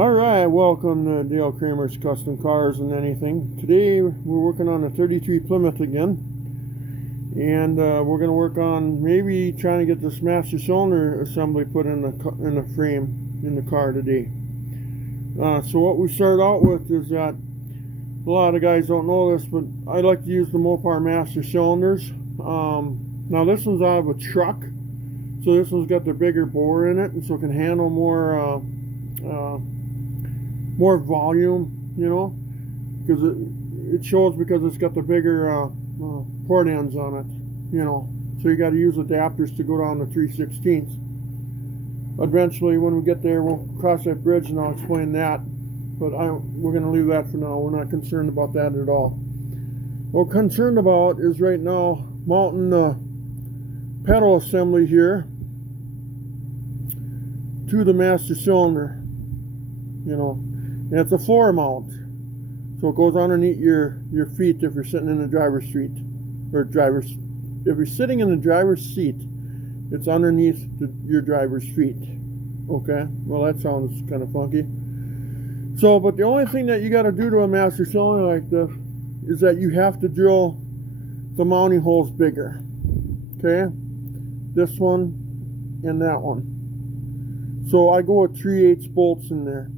Alright, welcome to Dale Kramer's Custom Cars and Anything. Today we're working on a 33 Plymouth again. And we're going to work on maybe trying to get this master cylinder assembly put in the frame in the car today. So what we start out with is that a lot of guys don't know this, but I like to use the Mopar master cylinders. Now this one's out of a truck, so this one's got the bigger bore in it, and so it can handle more volume, you know, because it shows because it's got the bigger port ends on it, you know, so you got to use adapters to go down to 3/16. Eventually when we get there we'll cross that bridge and I'll explain that, but we're going to leave that for now. We're not concerned about that at all. What we're concerned about is right now mounting the pedal assembly here to the master cylinder, you know. And it's a floor mount, so it goes underneath your feet if you're sitting in the driver's seat, or if you're sitting in the driver's seat, it's underneath your driver's feet. Okay, well that sounds kind of funky. So, but the only thing that you got to do to a master cylinder like this is that you have to drill the mounting holes bigger. Okay, this one and that one. So I go with 3/8 bolts in there.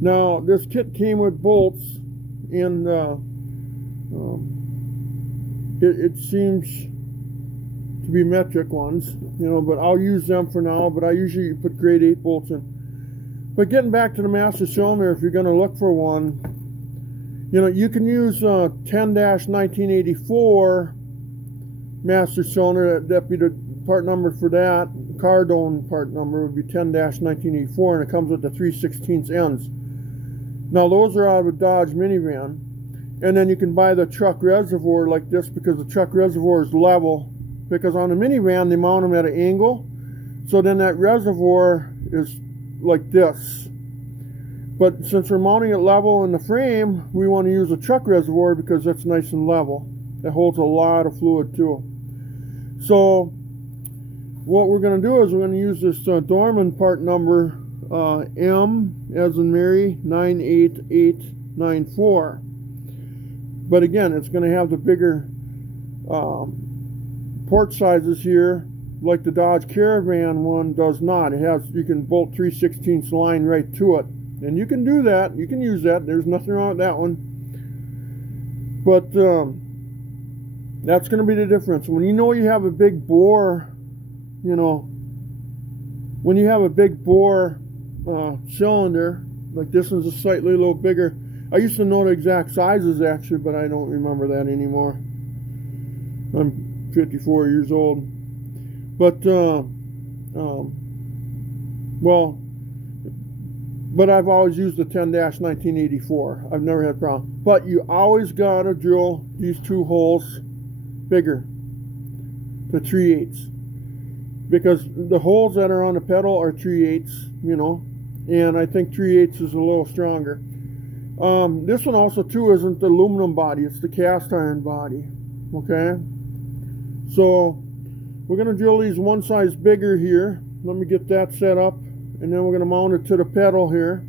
Now this kit came with bolts, and it seems to be metric ones, you know, but I'll use them for now. But I usually put grade 8 bolts in. But getting back to the master cylinder, if you're going to look for one, you know, you can use 10-1984 master cylinder. That'd be the part number for that. Cardone part number would be 10-1984, and it comes with the 3/16 ends. Now those are out of a Dodge minivan, and then you can buy the truck reservoir like this, because the truck reservoir is level, because on the minivan they mount them at an angle, so then that reservoir is like this. But since we're mounting it level in the frame, we want to use a truck reservoir because that's nice and level. It holds a lot of fluid too. So what we're going to do is we're going to use this Dorman part number M as in Mary 98894. But again, it's going to have the bigger port sizes here, like the Dodge Caravan one does not. It has, you can bolt 3/16 line right to it, and you can do that. You can use that. There's nothing wrong with that one. But that's going to be the difference. When you know you have a big bore, you know, when you have a big bore cylinder, like this one's a slightly a little bigger. I used to know the exact sizes actually, but I don't remember that anymore. I'm 54 years old. But but I've always used the 10-1984. I've never had a problem. But you always gotta drill these two holes bigger to 3/8, because the holes that are on the pedal are 3/8, you know, and I think 3/8 is a little stronger. This one also too isn't the aluminum body, it's the cast iron body. Okay, so we're going to drill these one size bigger here. Let me get that set up, and then we're going to mount it to the pedal here,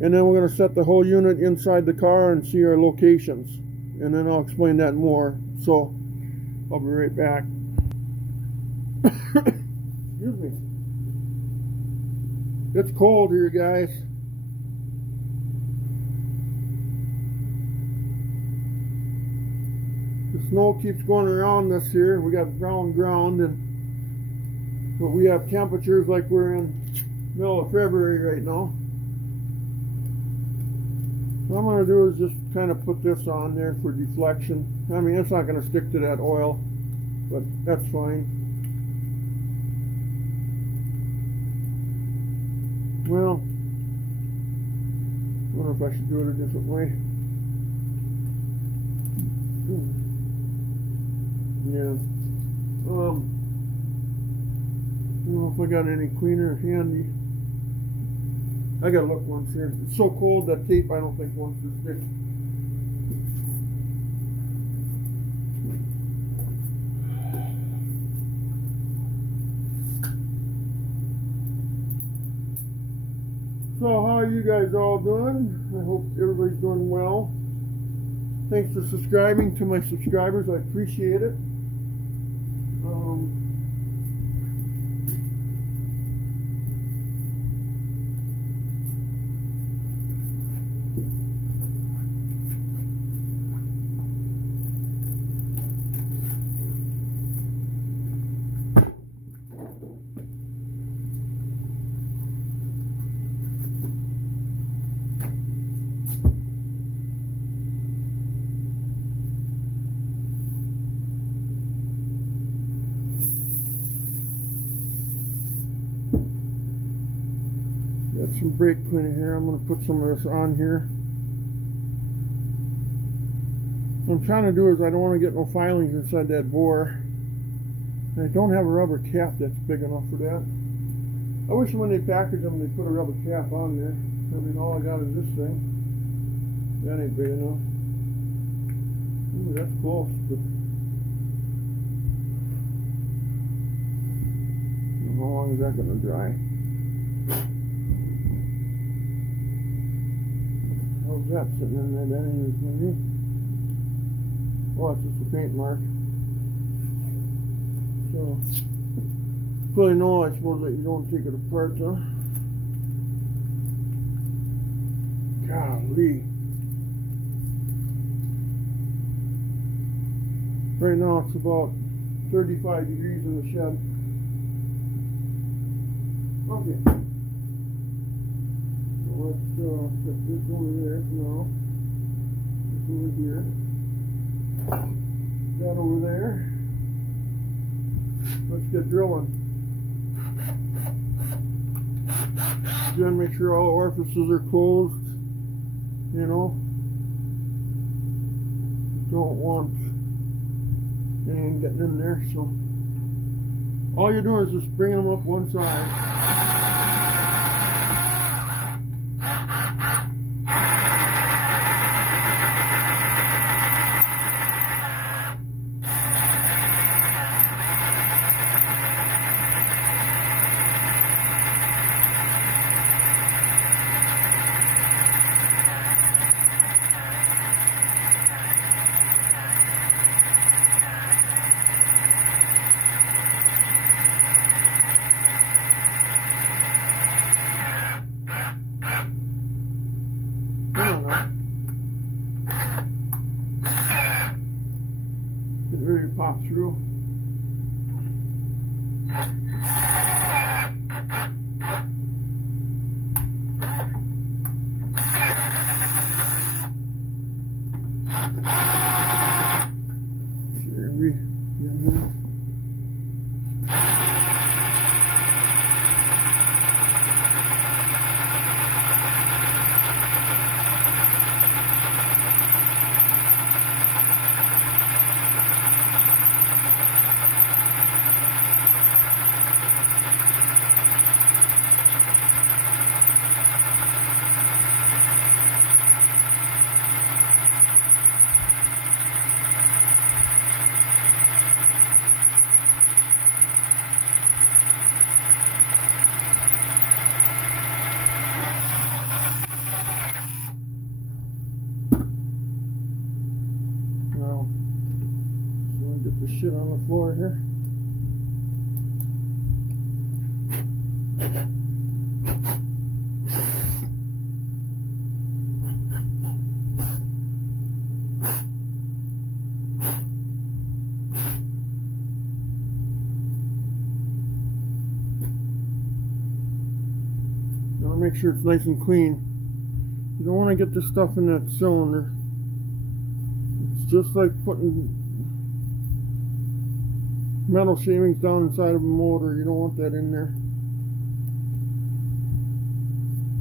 and then we're going to set the whole unit inside the car and see our locations, and then I'll explain that more. So I'll be right back. Excuse me. It's cold here, guys. The snow keeps going around this year. We got brown ground, but we have temperatures like we're in middle of February right now. What I'm going to do is just kind of put this on there for deflection. I mean, it's not going to stick to that oil, but that's fine. Well, I wonder if I should do it a different way. Yeah. I don't know if I got any cleaner handy. I gotta look once here. It's so cold that tape I don't think wants to stick. So how are you guys all doing? I hope everybody's doing well. Thanks for subscribing to my subscribers. I appreciate it. Got some brake cleaner here. I'm going to put some of this on here. What I'm trying to do is I don't want to get no filings inside that bore. And I don't have a rubber cap that's big enough for that. I wish when they package them they put a rubber cap on there. I mean, all I got is this thing. That ain't big enough. Ooh, that's close, but how long is that going to dry? How's that sitting in there? That ain't even me. Oh, it's just a paint mark. So, probably know, I suppose, that you don't take it apart, huh? Golly. Right now it's about 35 degrees in the shed. Okay. Well, let's set this over there for now. This over here. That over there. Let's get drilling. Again, make sure all orifices are closed. You know, don't want anything getting in there. So all you're doing is just bringing them up one side. It really pops through. Here we go. Get the shit on the floor here. Now make sure it's nice and clean. You don't want to get this stuff in that cylinder. It's just like putting metal shavings down inside of a motor. You don't want that in there.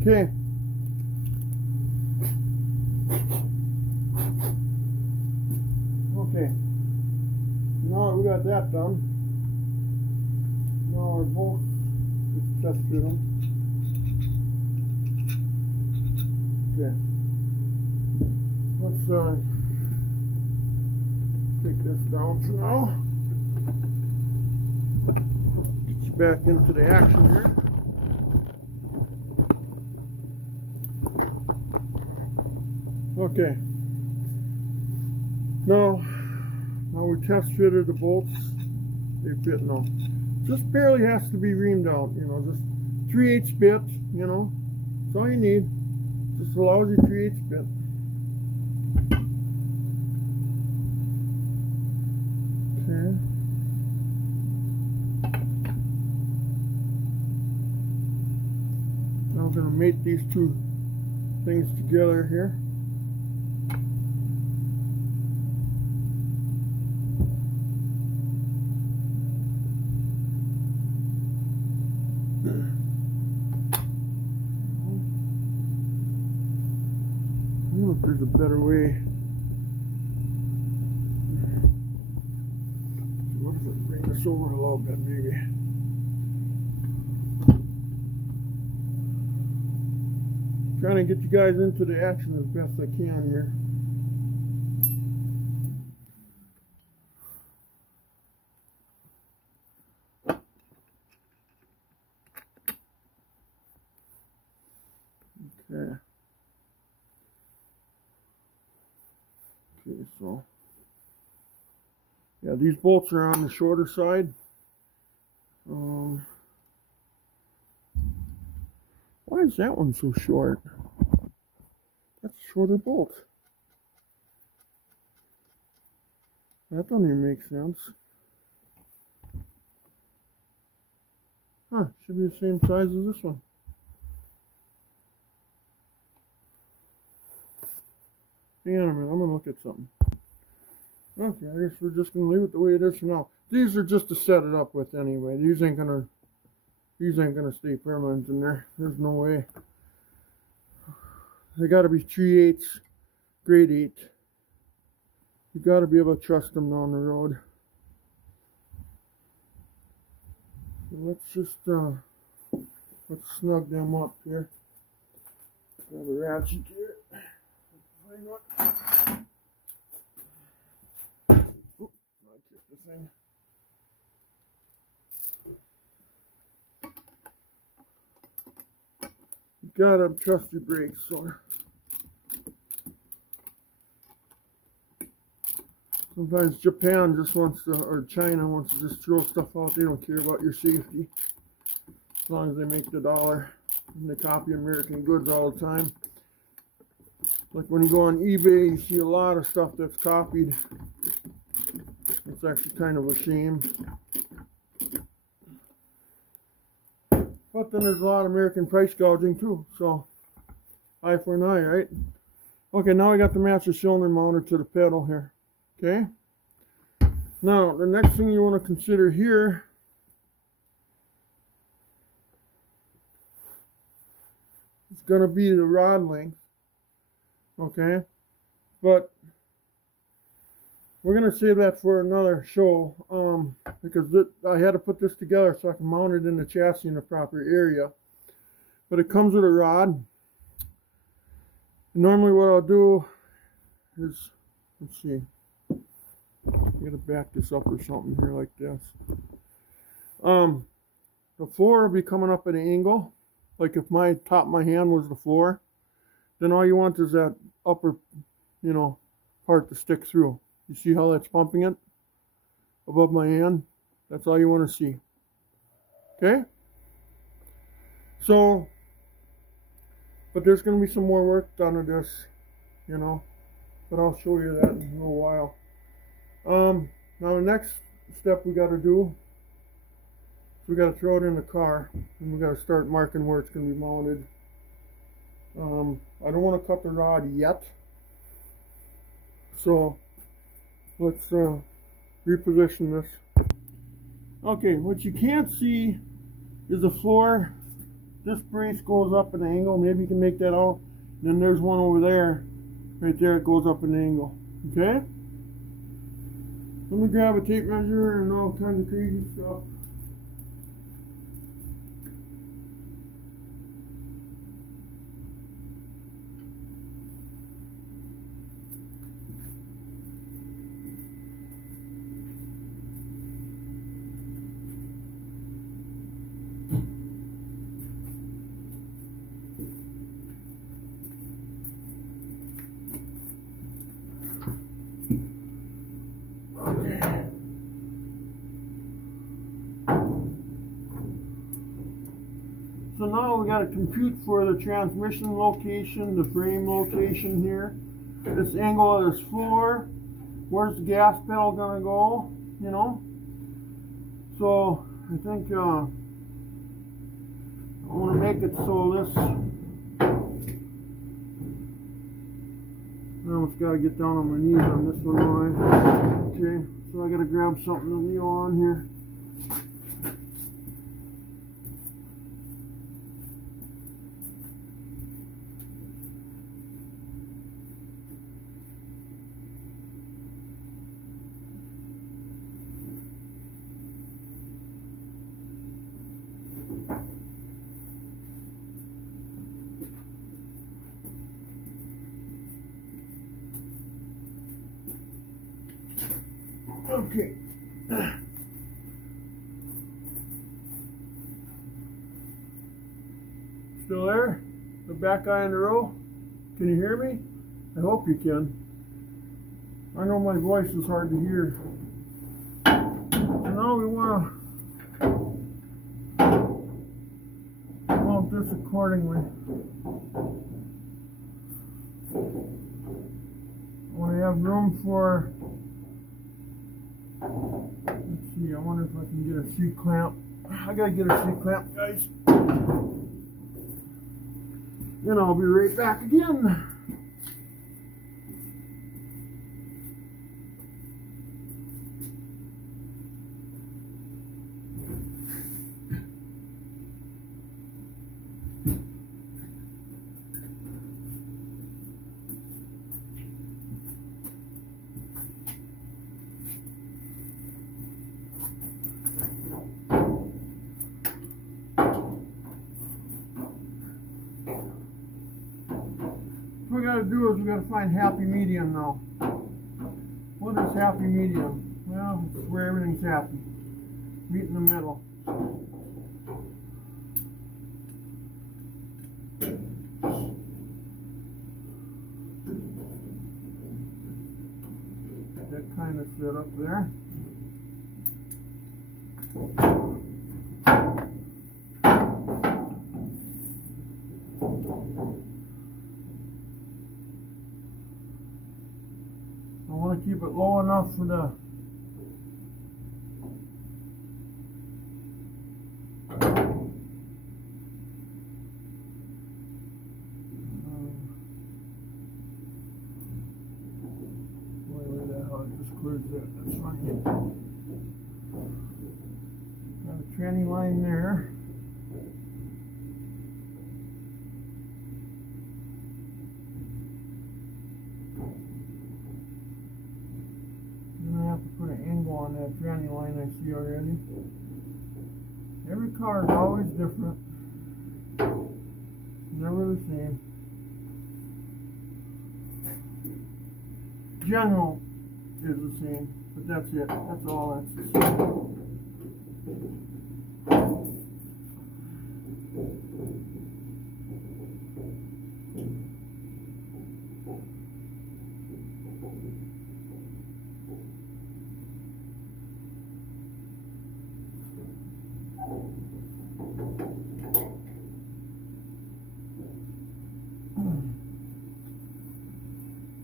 Okay. Okay. Now that we got that done, now our bolts, let's test fit them. Okay. Let's take this down for now. Get you back into the action here. Okay. Now we test fitted the bolts. They fit now. Just barely has to be reamed out, you know, just 3/8 bit, you know. That's all you need. Just a lousy 3/8 bit. Okay. Now I'm going to mate these two things together here. I don't know if there's a better way. What if I bring this over a little bit, maybe? Trying to get you guys into the action as best I can here. Okay. Okay, so yeah, these bolts are on the shorter side. Why is that one so short? That's a shorter bolt. That doesn't even make sense. Huh, should be the same size as this one. Hang on a minute, I'm going to look at something. Okay, I guess we're just going to leave it the way it is for now. These are just to set it up with anyway. These ain't gonna stay permanent in there. There's no way. They got to be 3/8, grade 8. You got to be able to trust them down the road. So let's snug them up here. Grab a ratchet here. Oop, I kicked the thing. You gotta trust your brakes, so sometimes Japan just wants to, or China wants to just throw stuff out. They don't care about your safety as long as they make the dollar, and they copy American goods all the time. Like when you go on eBay, you see a lot of stuff that's copied. It's actually kind of a shame. But then there's a lot of American price gouging too, so eye for an eye, right? Okay, now I got the master cylinder mounted to the pedal here. Okay? Now, the next thing you want to consider here is going to be the rod length. Okay? But we're going to save that for another show, because I had to put this together so I can mount it in the chassis in the proper area. But it comes with a rod. Normally what I'll do is, let's see, I'm going to back this up or something here like this. The floor will be coming up at an angle, like if my top of my hand was the floor. Then all you want is that upper, part to stick through. You see how that's pumping it above my hand? That's all you want to see. Okay? So, but there's going to be some more work done to this, but I'll show you that in a little while. Now the next step we got to do is we got to throw it in the car, and we got to start marking where it's going to be mounted. I don't want to cut the rod yet, so let's reposition this. Okay, what you can't see is the floor. This brace goes up at an angle. Maybe you can make that out. And then there's one over there. Right there, it goes up at an angle. Okay? Let me grab a tape measure and all kinds of crazy stuff. So now we got to compute for the transmission location, the frame location here. This angle of this floor. Where's the gas pedal gonna go? You know. So I think I want to make it so this. I almost got to get down on my knees on this one, alright. Okay, so I got to grab something to kneel on here. Okay. Still there? The back guy in the row? Can you hear me? I hope you can. I know my voice is hard to hear. So now we want to mount this accordingly. I want to have room for. Let's see, I wonder if I can get a C-clamp. I gotta get a C-clamp, guys. Then I'll be right back again. What we got to do is we got to find happy medium now. What is happy medium? Well, it's where everything's happy. Meet in the middle. That kind of set up there. I want to keep it low enough for the wait the hell, it just clears that. That's fine. Got a tranny line there. Put an angle on that tranny line I see already. Every car is always different. Never the same. General is the same, but that's it. That's all that's the same.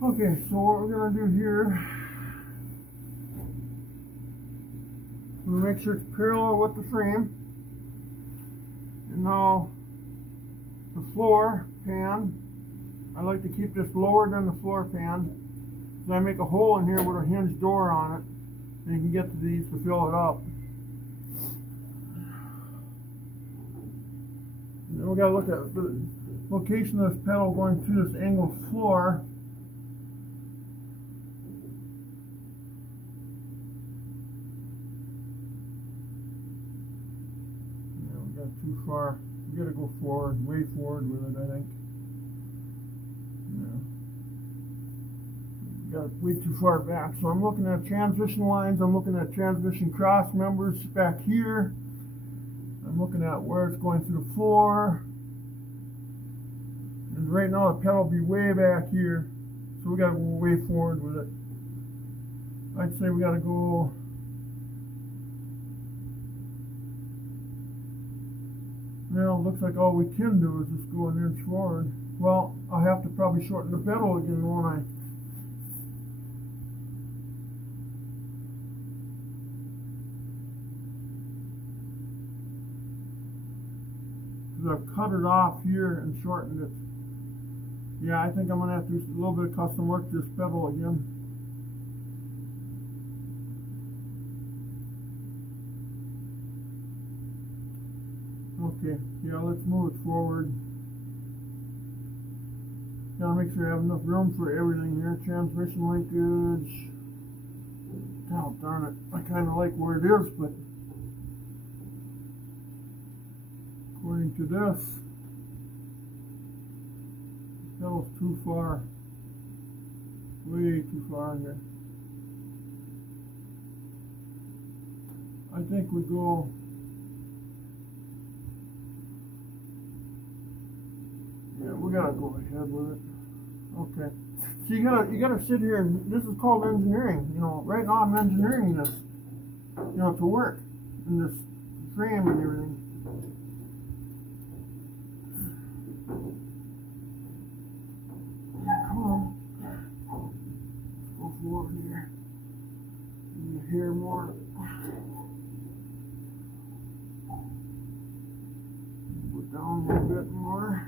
Okay, so what we're going to do here, we'll make sure it's parallel with the frame. And now the floor pan, I like to keep this lower than the floor pan. So I make a hole in here with a hinge door on it, and you can get to these to fill it up. And then we got to look at the location of this pedal going through this angled floor. Too far. You gotta go forward, way forward with it, I think. Yeah. Got way too far back. So I'm looking at transmission lines, I'm looking at transmission cross members back here. I'm looking at where it's going through the floor. And right now the pedal will be way back here. So we gotta go way forward with it. I'd say we gotta go Well, looks like all we can do is just go an inch forward. Well, I'll have to probably shorten the pedal again, won't I? Because I've cut it off here and shortened it. Yeah, I think I'm going to have to do a little bit of custom work to this pedal again. Okay, yeah, let's move it forward. Gotta make sure I have enough room for everything here. Transmission linkage. Oh, darn it. I kind of like where it is, but according to this, that was too far. Way too far here. I think we go. Yeah, we gotta go ahead with it. Okay. So you gotta sit here, and this is called engineering. You know, right now I'm engineering this, you know, to work in this frame and everything. Come on. Go forward here. You hear more. Go down a little bit more.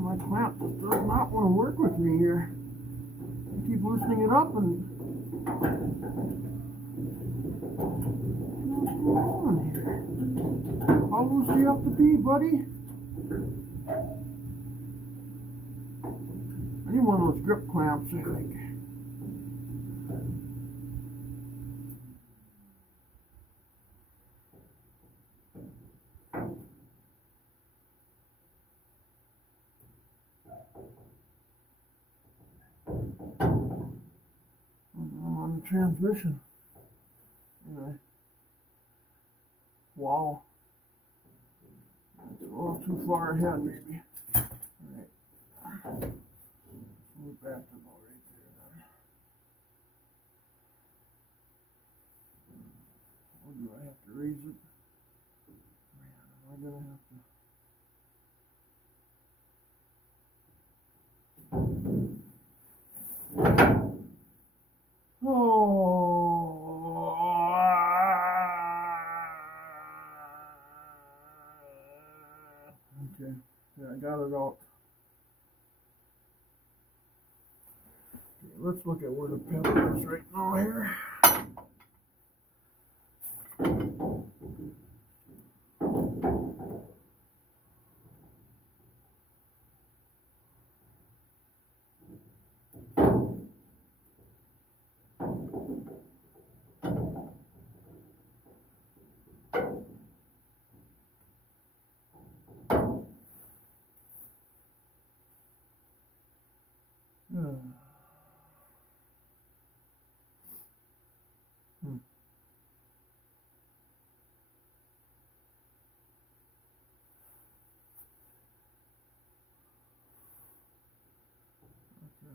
My clamp just does not want to work with me here. I keep loosening it up and what's going on here? How loose do you have to be, buddy? I need one of those grip clamps, I think. I'm on the transmission. Anyway. Wow. That's a little too far ahead, maybe. Alright. Move back to about right there then. Or do I have to raise it? Man, am I gonna have to? Okay, yeah, I got it out. Okay, let's look at where the pedal is right now here.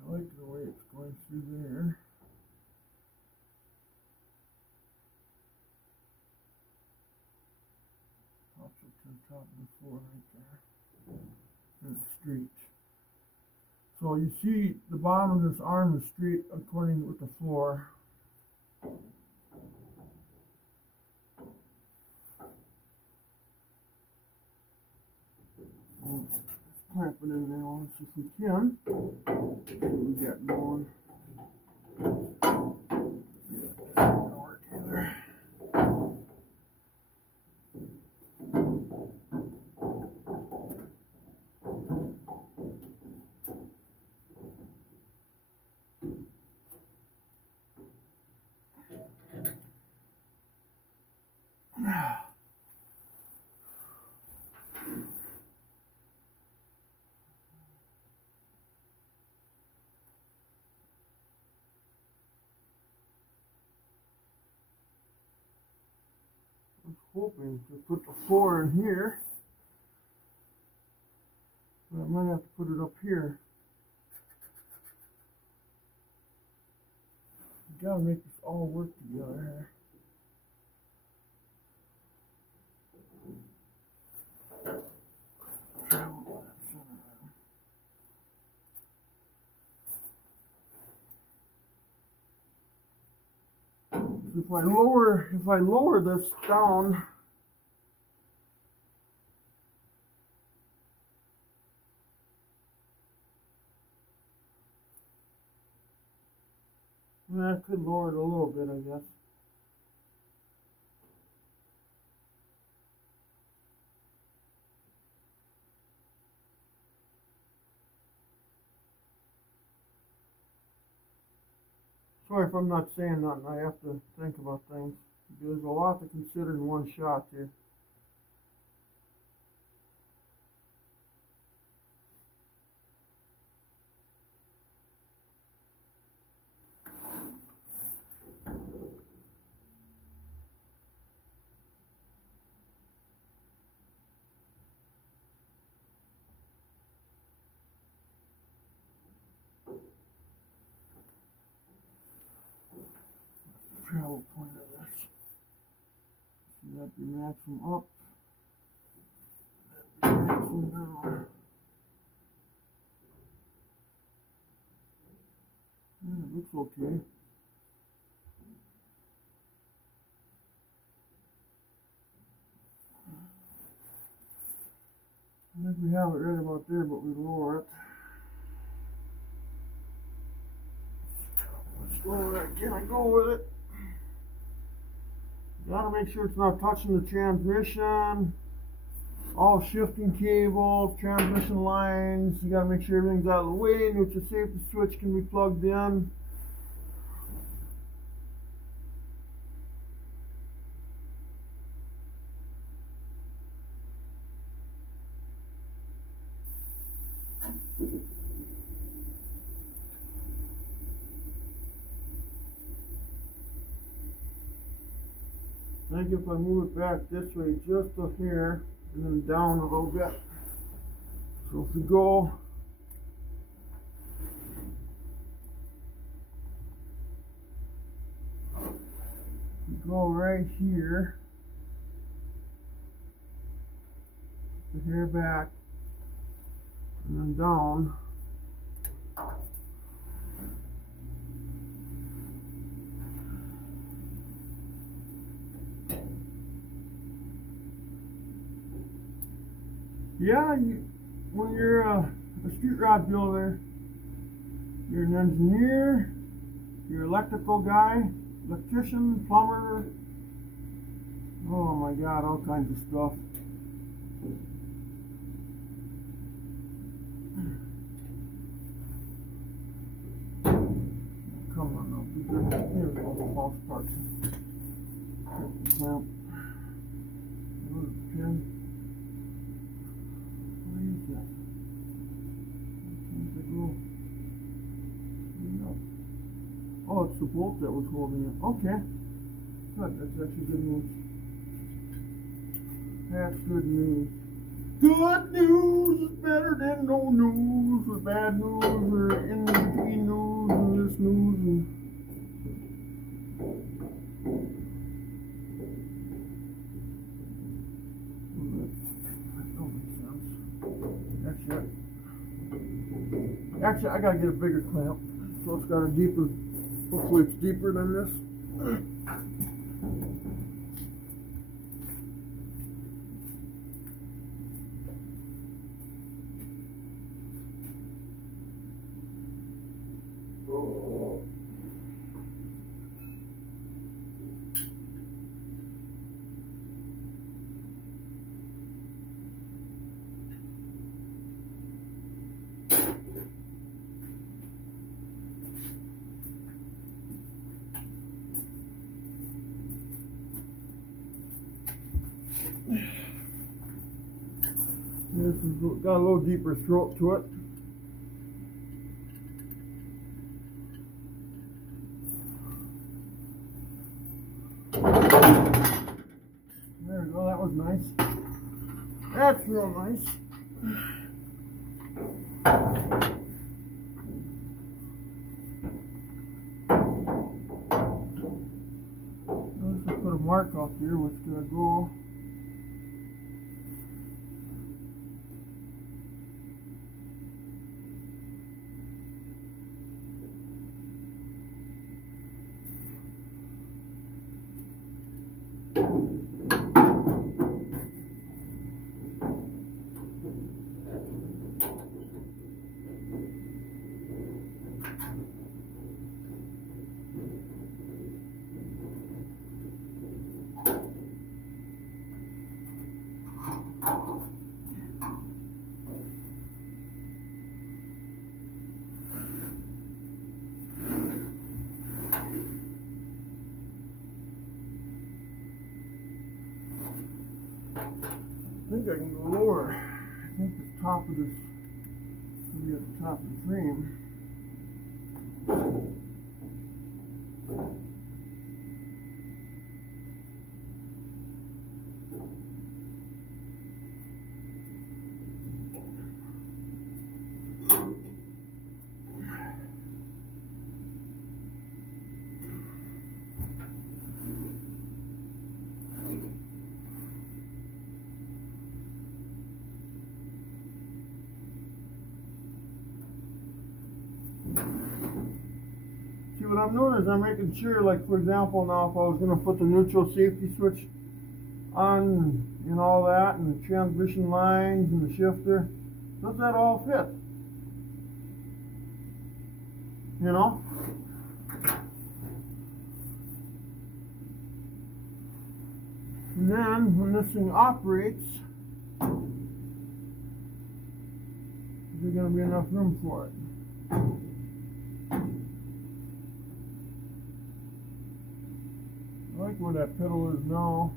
I like the way it's going through there. Pops up to the top of the floor right there. And it's straight. So you see the bottom of this arm is straight according with the floor. Let's clamp it in there once if we can. See what we got going. Yeah, that's not gonna work either. Hoping to put the floor in here, but I might have to put it up here. You gotta make this all work together here. If I lower this down, I could lower it a little bit, I guess. Sorry if I'm not saying nothing. I have to think about things. There's a lot to consider in one shot here. Travel point of this. So that'd be maximum up. That'd be maximum down. Yeah, it looks okay. I think we have it right about there, but we lower it. Let's lower it again and go with it. Gotta make sure it's not touching the transmission, all shifting cables, transmission lines. You gotta make sure everything's out of the way. Neutral safety switch can be plugged in. I think if I move it back this way just a hair and then down a little bit. So if we go right here, the hair back and then down. Yeah, when you're a street rod builder, you're an engineer, you're an electrical guy, electrician, plumber, oh my God, all kinds of stuff. Come on now, here we go, the false parts. Clamp. Pin. Oh, it's the bolt that was holding it. Okay. Good. That's actually good news. That's good news. Good news is better than no news, or bad news, or in between news, and this news, and that don't make sense. Actually, I gotta get a bigger clamp, so it's got a deeper. Hopefully, it's deeper than this. This has got a little deeper throat to it. There we go, that was nice. That's real nice. Let's just put a mark off here, which is going to go. I think I can go lower. I think the top of this will be at the top of the frame. See, what I'm doing is I'm making sure, like for example, now if I was going to put the neutral safety switch on and all that, and the transmission lines and the shifter, does that all fit? You know? And then when this thing operates, there's going to be enough room for it. I like where that pedal is now.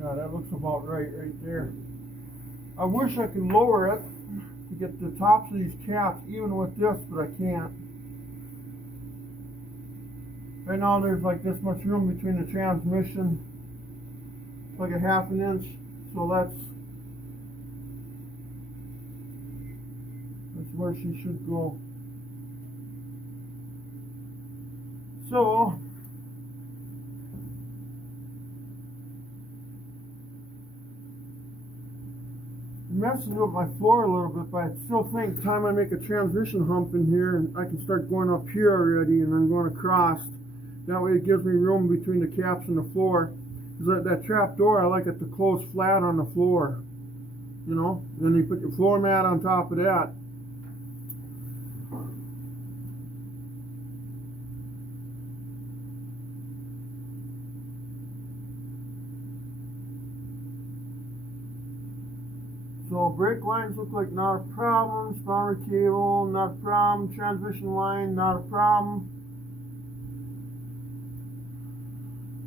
Yeah, that looks about right there. I wish I could lower it to get the tops of these caps even with this, but I can't. Right now there's like this much room between the transmission, like a ½ inch, so that's where she should go. So it messes with my floor a little bit, but I still think time I make a transmission hump in here and I can start going up here already and then going across. That way it gives me room between the caps and the floor. Because that trap door, I like it to close flat on the floor. You know? And then you put your floor mat on top of that. So brake lines look like not a problem, spouter cable, not a problem, transmission line, not a problem.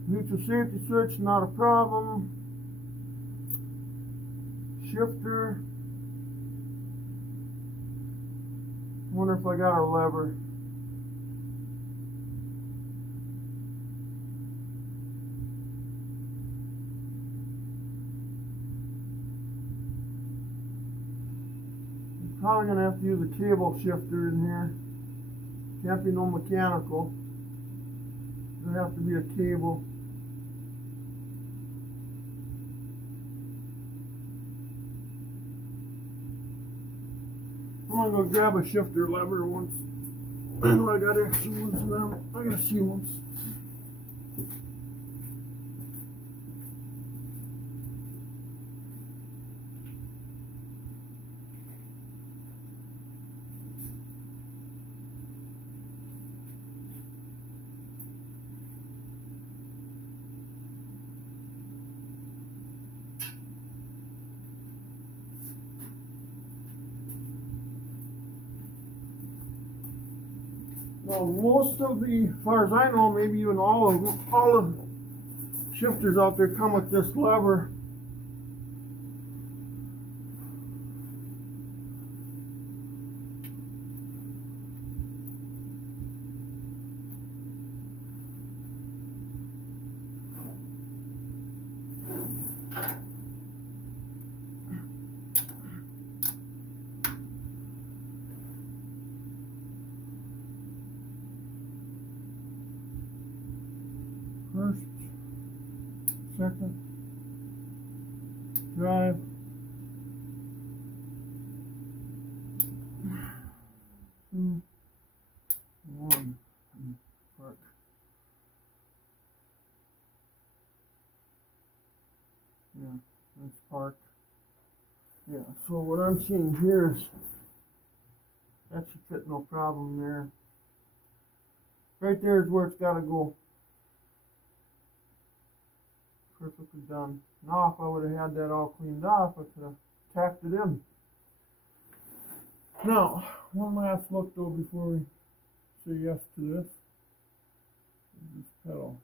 Neutral safety switch, not a problem. Shifter. Wonder if I got a lever. Probably going to have to use a cable shifter in here. Can't be no mechanical. There have to be a cable. I'm going to go grab a shifter lever once. I know I got extra ones around. I got a few ones. Well, most of the, as far as I know, maybe even all of the shifters out there come with this lever. First, second, drive, 2, 1, and park. Yeah, that's park. Yeah, so what I'm seeing here is That should fit no problem there. Right there is where it's got to go. Perfectly done. Now if I would have had that all cleaned off, I could have tacked it in. Now, one last look though before we say yes to this. This pedal.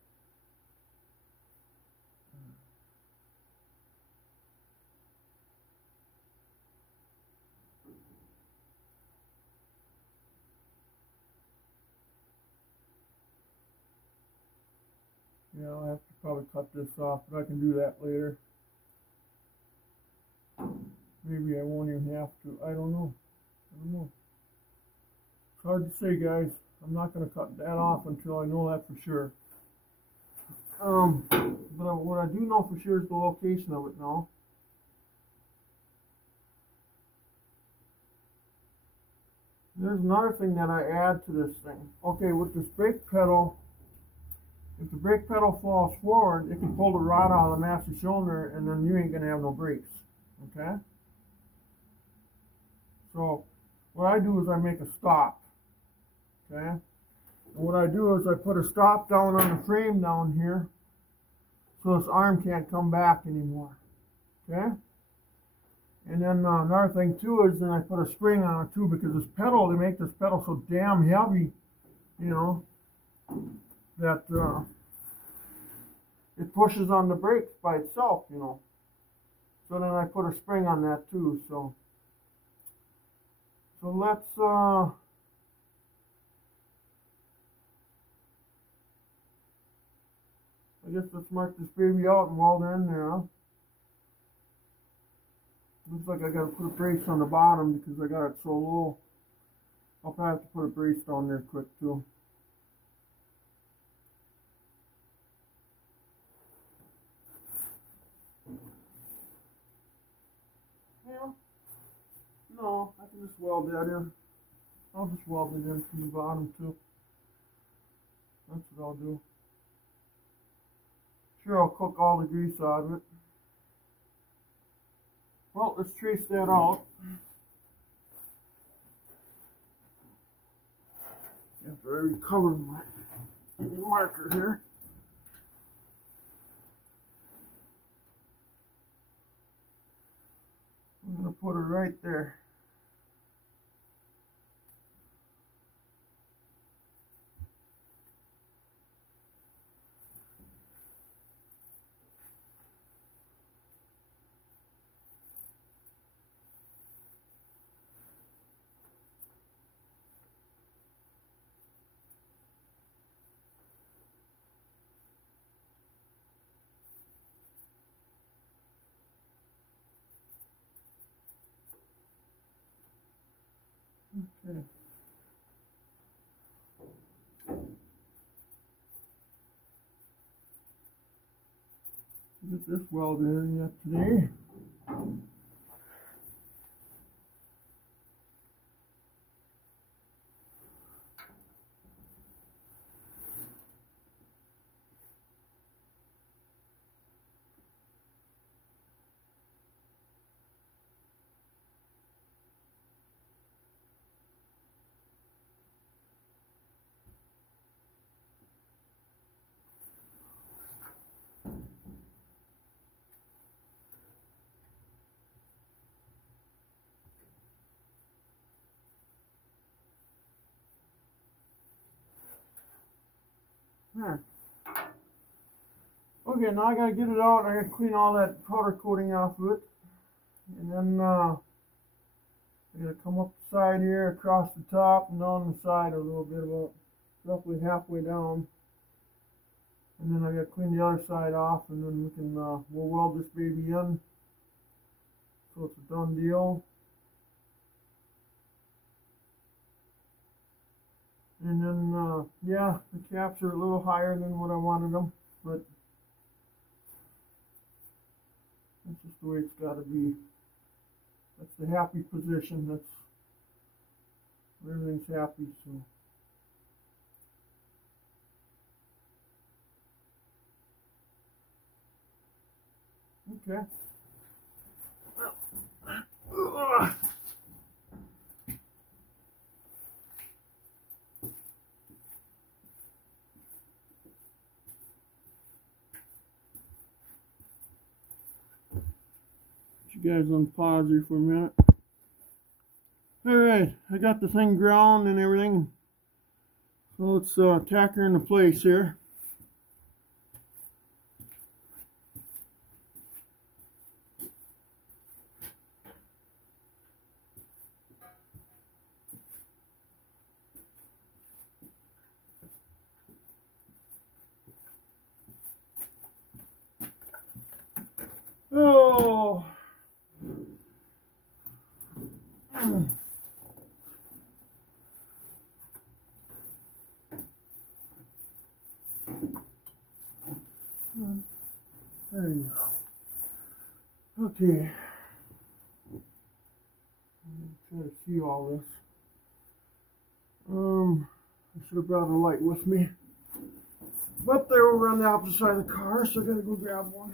Yeah, I'll have to probably cut this off, but I can do that later. Maybe I won't even have to. I don't know. It's hard to say, guys. I'm not going to cut that off until I know that for sure. But what I do know for sure is the location of it now. There's another thing that I add to this thing. Okay, with this brake pedal, if the brake pedal falls forward, it can pull the rod out of the master cylinder, and then you ain't going to have no brakes. Okay? So, what I do is I make a stop. Okay? And what I do is I put a stop down on the frame down here, so this arm can't come back anymore. Okay? And then another thing too is then I put a spring on it too, because this pedal, they make this pedal so damn heavy, you know, that it pushes on the brakes by itself, you know. So then I put a spring on that too. So let's I guess let's mark this baby out and weld it in there, huh? Looks like I gotta put a brace on the bottom because I got it so low. I'll probably have to put a brace down there quick too. Yeah. No, I can just weld that in. I'll just weld it in from the bottom too. That's what I'll do. Sure, I'll cook all the grease out of it. Well, let's trace that out. After I recover my marker here. I'm going to put it right there. Okay. Get this welded in yet today. There. Okay, now I gotta get it out. I gotta clean all that powder coating off of it, and then I gotta come up the side here, across the top, and down the side a little bit, about roughly halfway down. And then I gotta clean the other side off, and then we can we'll weld this baby in, so it's a done deal. And then, yeah, the caps are a little higher than what I wanted them, but that's just the way it's got to be. That's the happy position. That's where everything's happy. So. Okay. you guys on pause here for a minute. Alright, I got the thing ground and everything. So let's tack her into place here. Oh! There you go. Okay. I'm trying to see all this. I should have brought a light with me. But they're over on the opposite side of the car, so I gotta go grab one.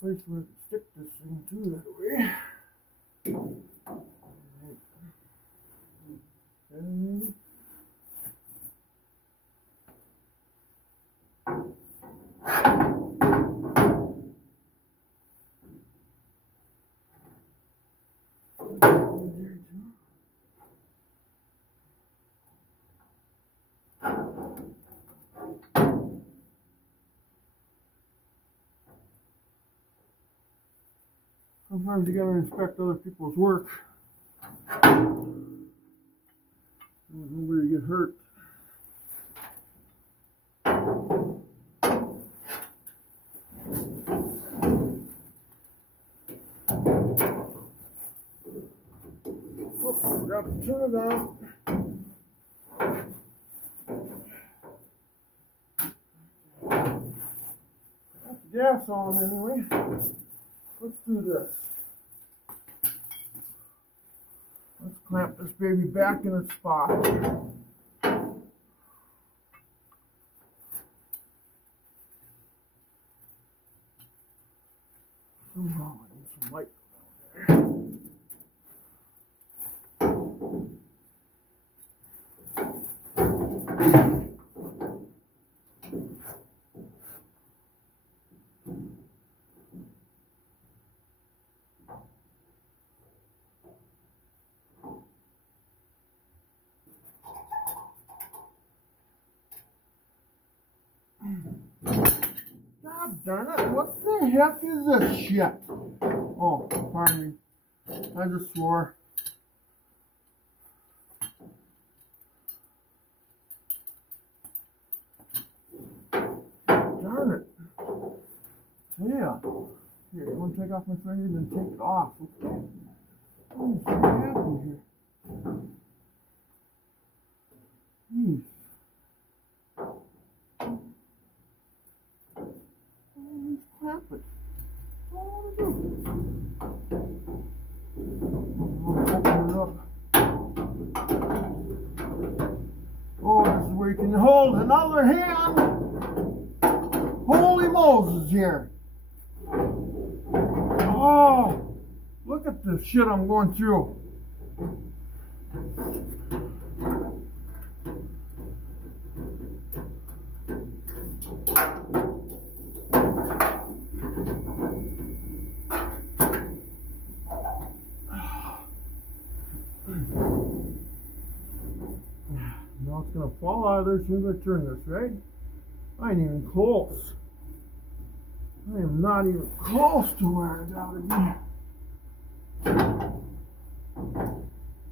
Place where to stick this thing to that way. Okay. Sometimes you gotta inspect other people's work. Nobody get hurt. Oh, forgot to turn it on. Got the gas on anyway. Let's do this. Let's clamp this baby back in its spot. Somehow I need some light down there. God darn it, what the heck is this shit? Oh, pardon me. I just swore. Darn it. Yeah. Here, you want to take off my finger and then take it off. Okay. What is happening here? Jeez. Clamp it. Oh, open it up. Oh, this is where you can hold another hand. Holy Moses here. Oh, look at the shit I'm going through. Now it's going to fall out of there as soon as I turn this, right? I ain't even close. I am not even close to where I gotta be.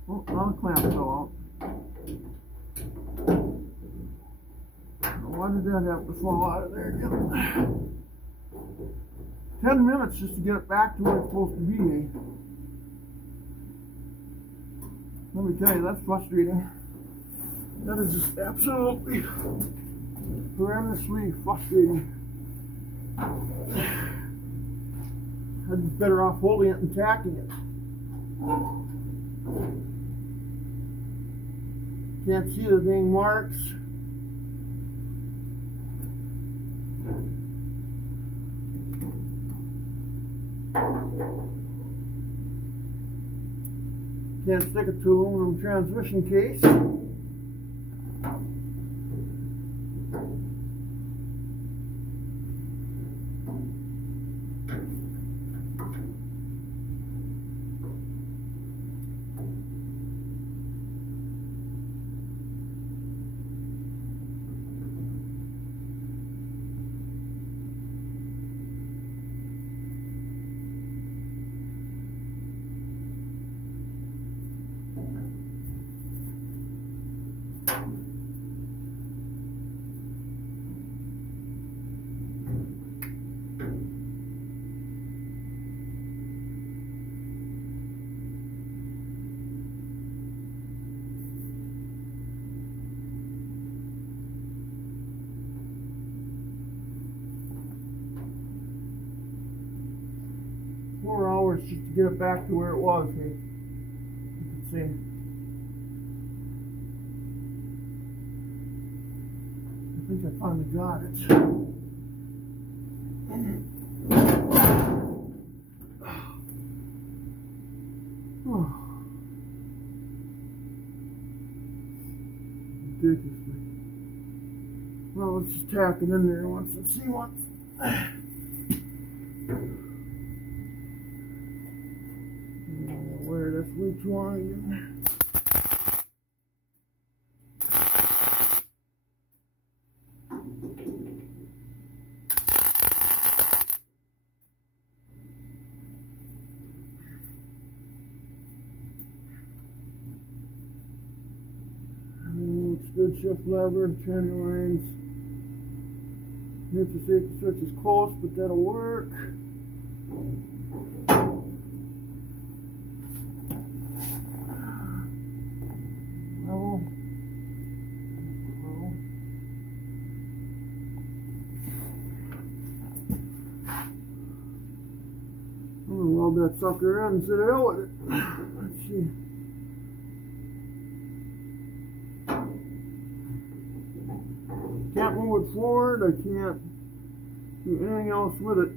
Oh, now the clamp fell out. Now why did that have to fall out of there again? 10 minutes just to get it back to where it's supposed to be, eh? Let me tell you, that's frustrating. That is just absolutely horrendously frustrating. I'd be better off holding it and tacking it. Can't see the dang marks. Can't stick it to aluminum transmission case. 4 hours just to get it back to where it was. Hey, you can see. I think I finally got it. Ridiculously. Well, let's just tack it in there once and see what. Wear this way too long again. Looks good. Shift lever, turn the lines. Neutral safety switch is close, but that'll work. I'm gonna weld that sucker in and sit out with it. Let's see. Can't move it forward. I can't do anything else with it.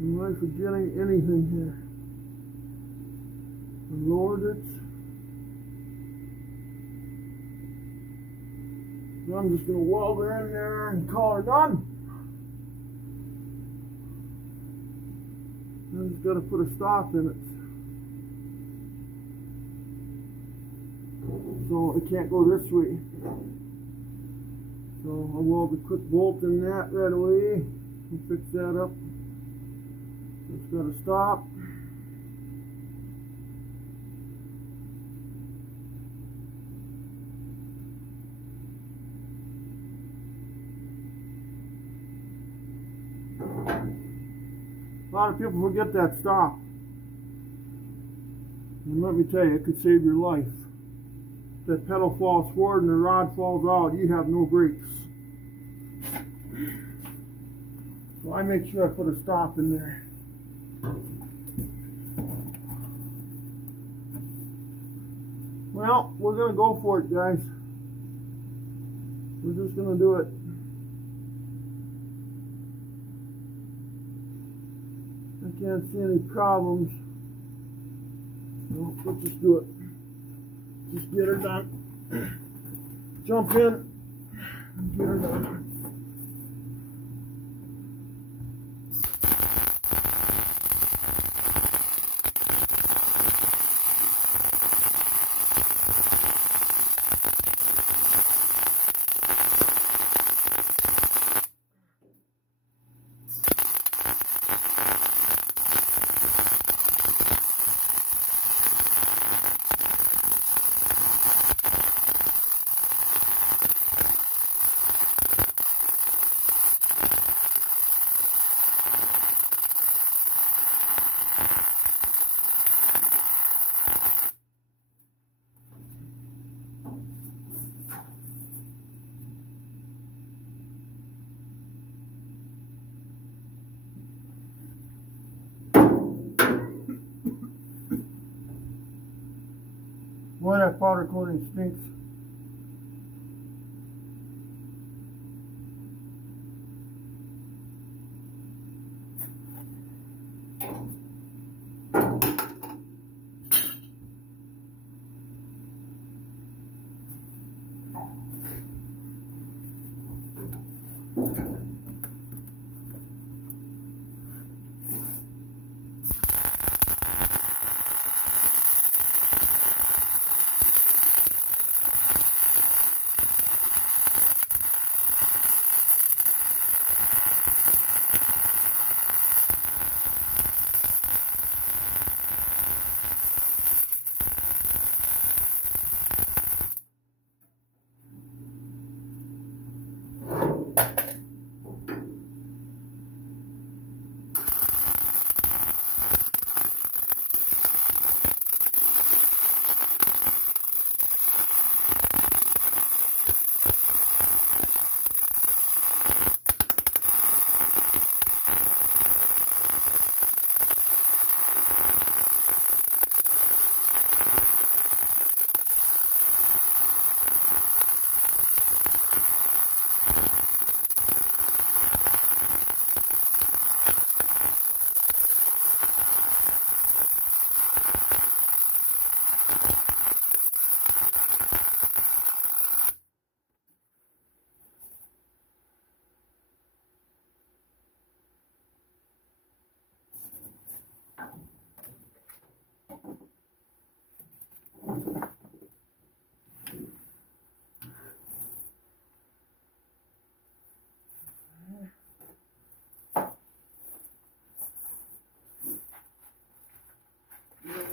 Am I forgetting anything here? I lowered it. So I'm just going to weld her in there and call her done. I just got to put a stop in it. So it can't go this way. So I'll weld a quick bolt in that right away and fix that up. It's got to stop. A lot of people forget that stop. And let me tell you, it could save your life. If that pedal falls forward and the rod falls out, you have no brakes. So I make sure I put a stop in there. Well, we're going to go for it, guys. We're just going to do it. I can't see any problems. So let's just do it. Just get her done. Jump in and get her done. Boy, that powder coating stinks.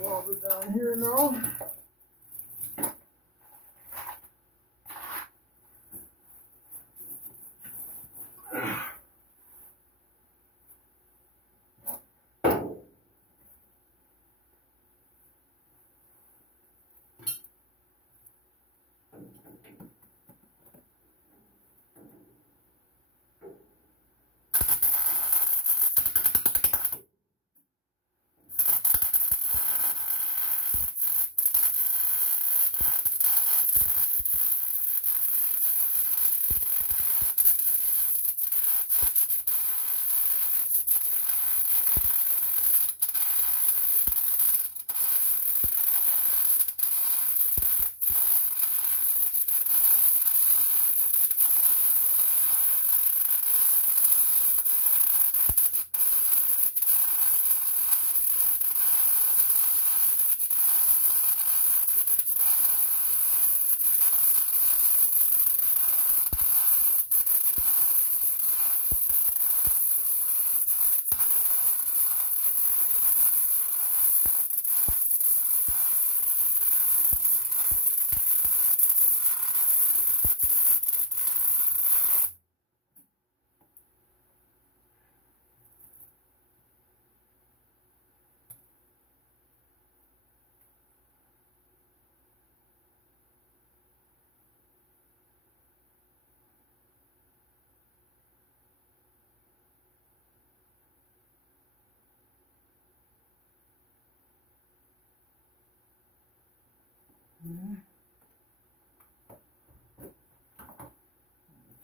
Welded down here now.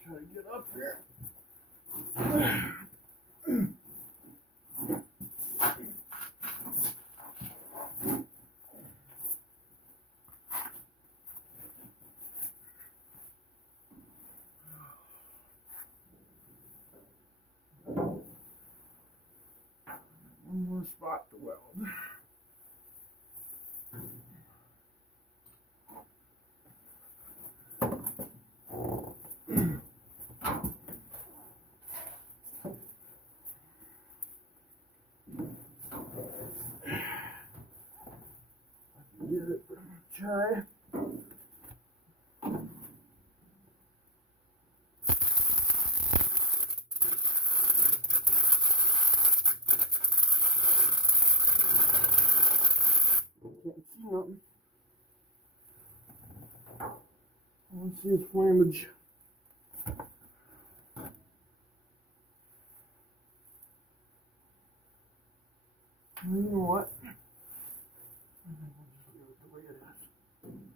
Try to get up here. One more spot to weld. Get it. Try. Can't see nothing. All I see is flammage. You know what? I think we'll just leave it the way it is.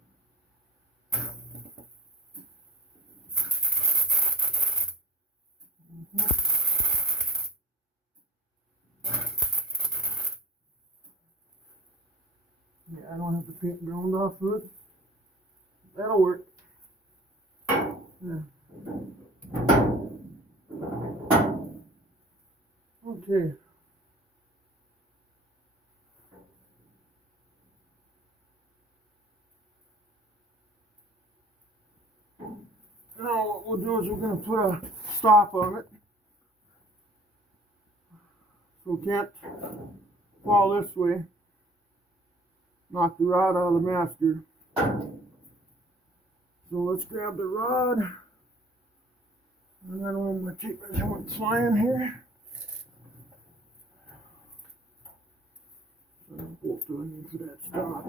Yeah, I don't have to paint ground off of it. That'll work. Yeah. Okay. Now what we'll do is we're going to put a stop on it. So it can't fall this way. Knock the rod out of the master. So let's grab the rod. And then I'm going to take measurement flying here. So what do I need for that stop?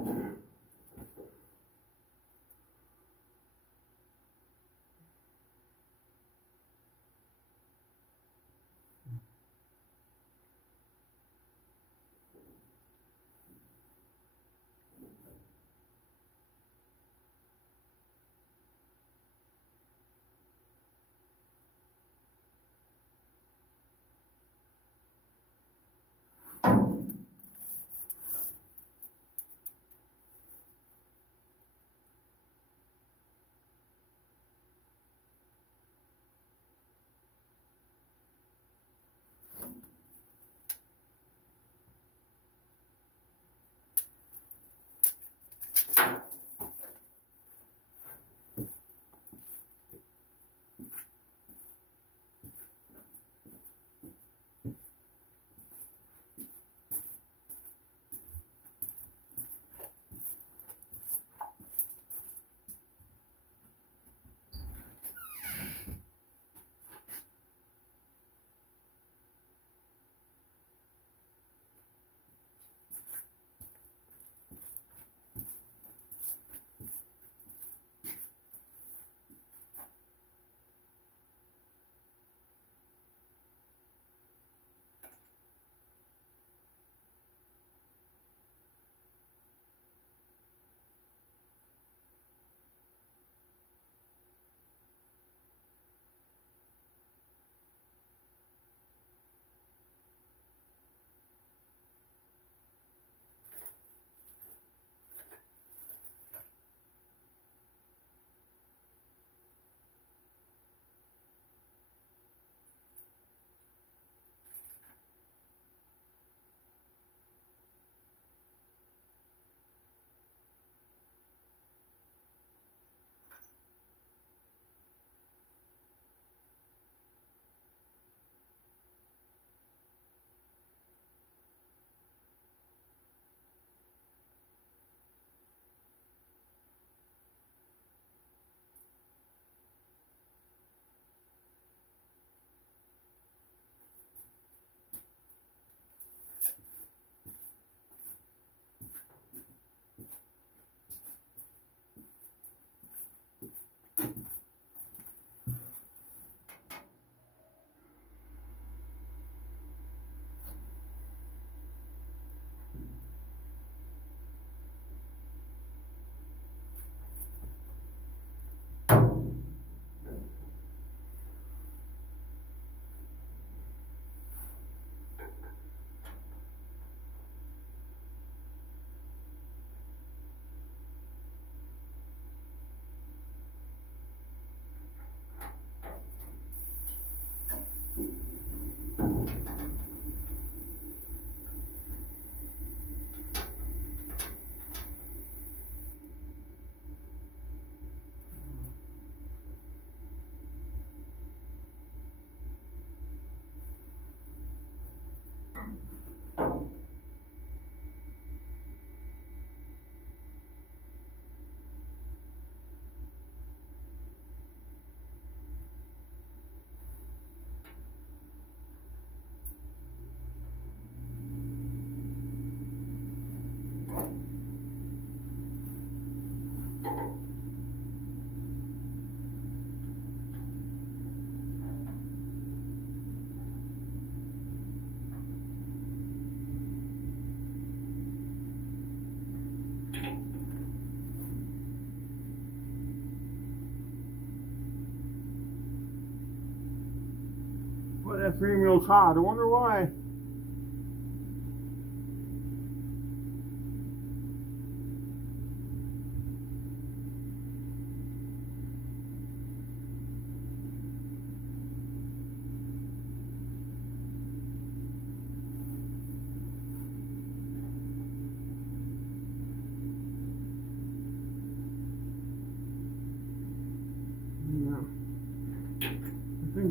Boy, that frame wheel's hot. I wonder why.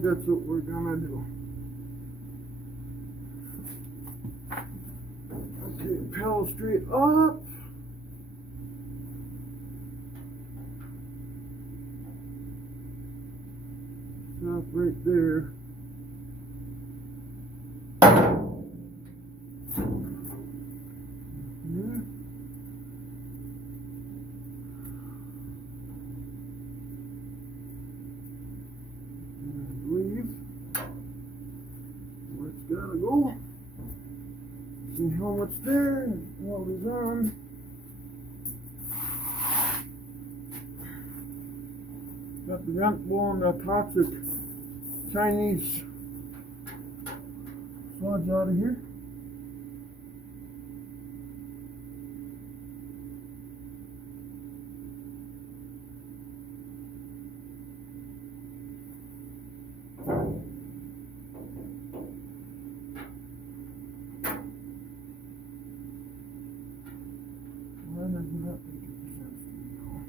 that's what we're gonna do. Okay, pedal straight up. Stop right there. Leave where it's gotta go. See helmet's there, while he's on. Got the vent blowing the toxic Chinese sludge out of here. Why doesn't that make any sense to me now?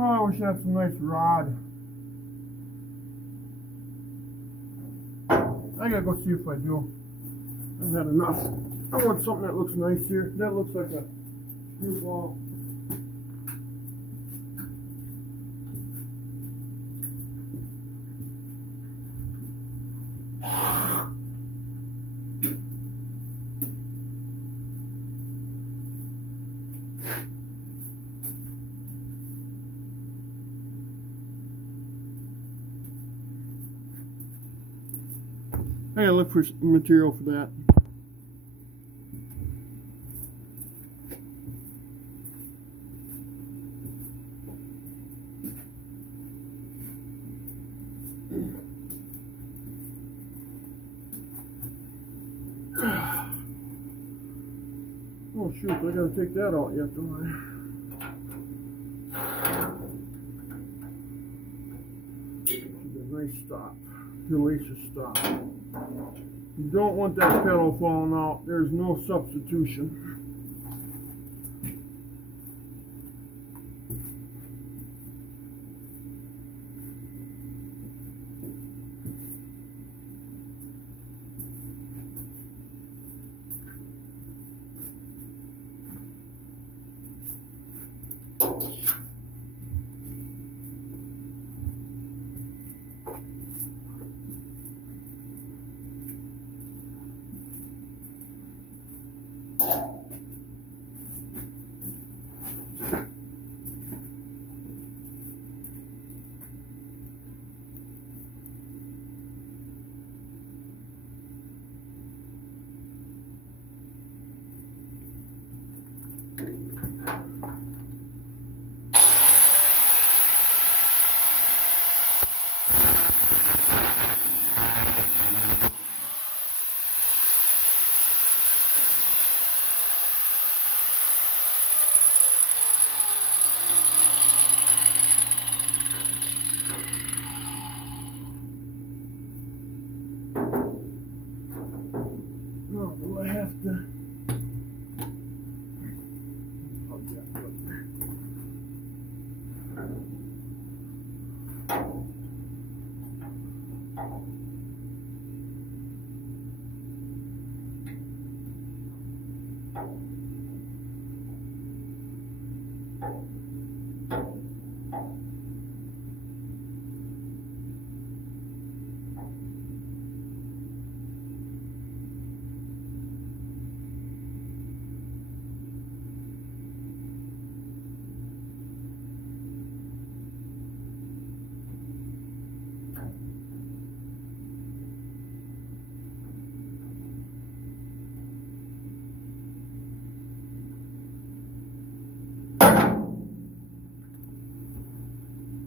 Oh, I wish I had some nice rod. I gotta go see if I do. I've had enough. I want something that looks nice here. That looks like a screw ball. I gotta look for material for that. Oh shoot, I gotta take that out yet, don't I? Nice stop. Hellacious stop. You don't want that pedal falling out. There's no substitution. Oh, do I have to?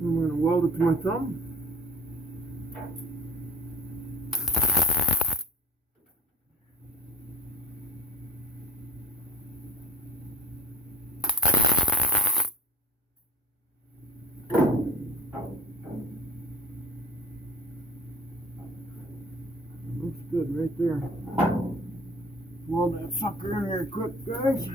I'm going to weld it to my thumb. Looks good right there. Weld that sucker in there quick, guys.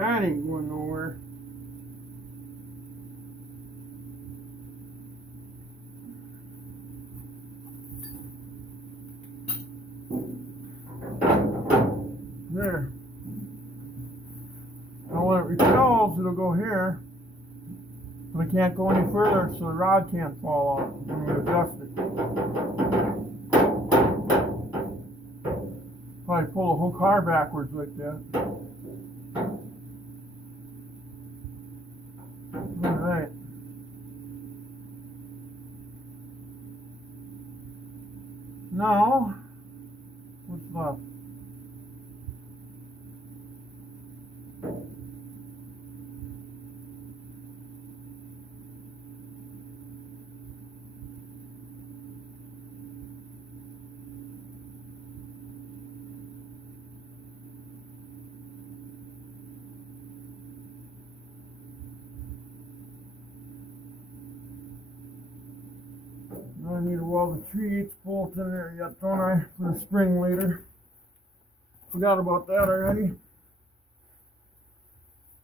That ain't going nowhere. There. Now when it repels, it'll go here. But it can't go any further, so the rod can't fall off when you adjust it. Probably pull the whole car backwards like that. Alright. Now, what's left? I need to weld the 3/8 bolt in there yet, don't I? For the spring later. Forgot about that already.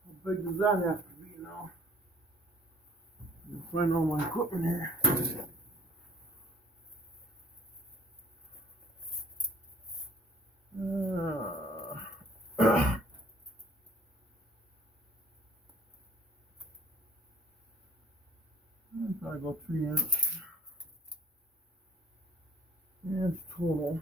How big does that have to be now? I'll find all my equipment here. I've got to go 3 inch. Inch total.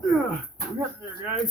We're getting there, guys.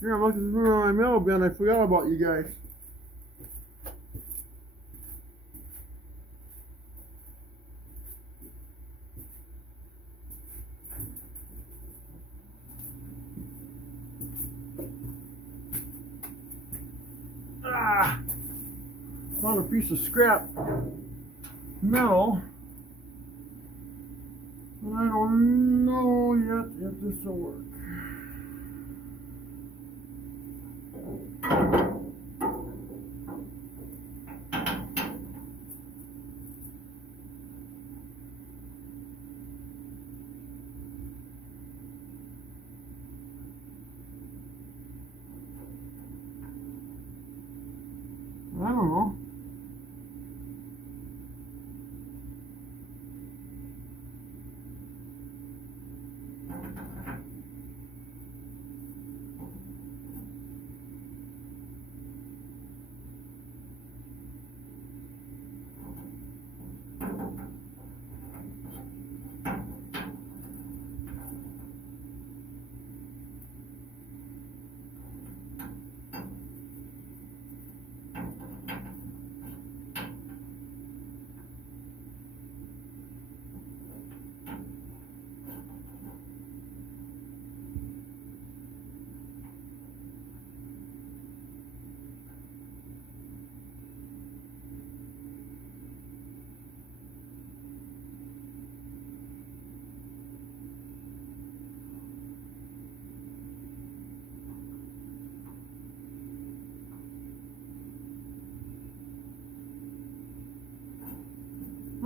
Here, I'm looking through my mail bin. I forgot about you guys. Found a piece of scrap metal, but I don't know yet if this will work.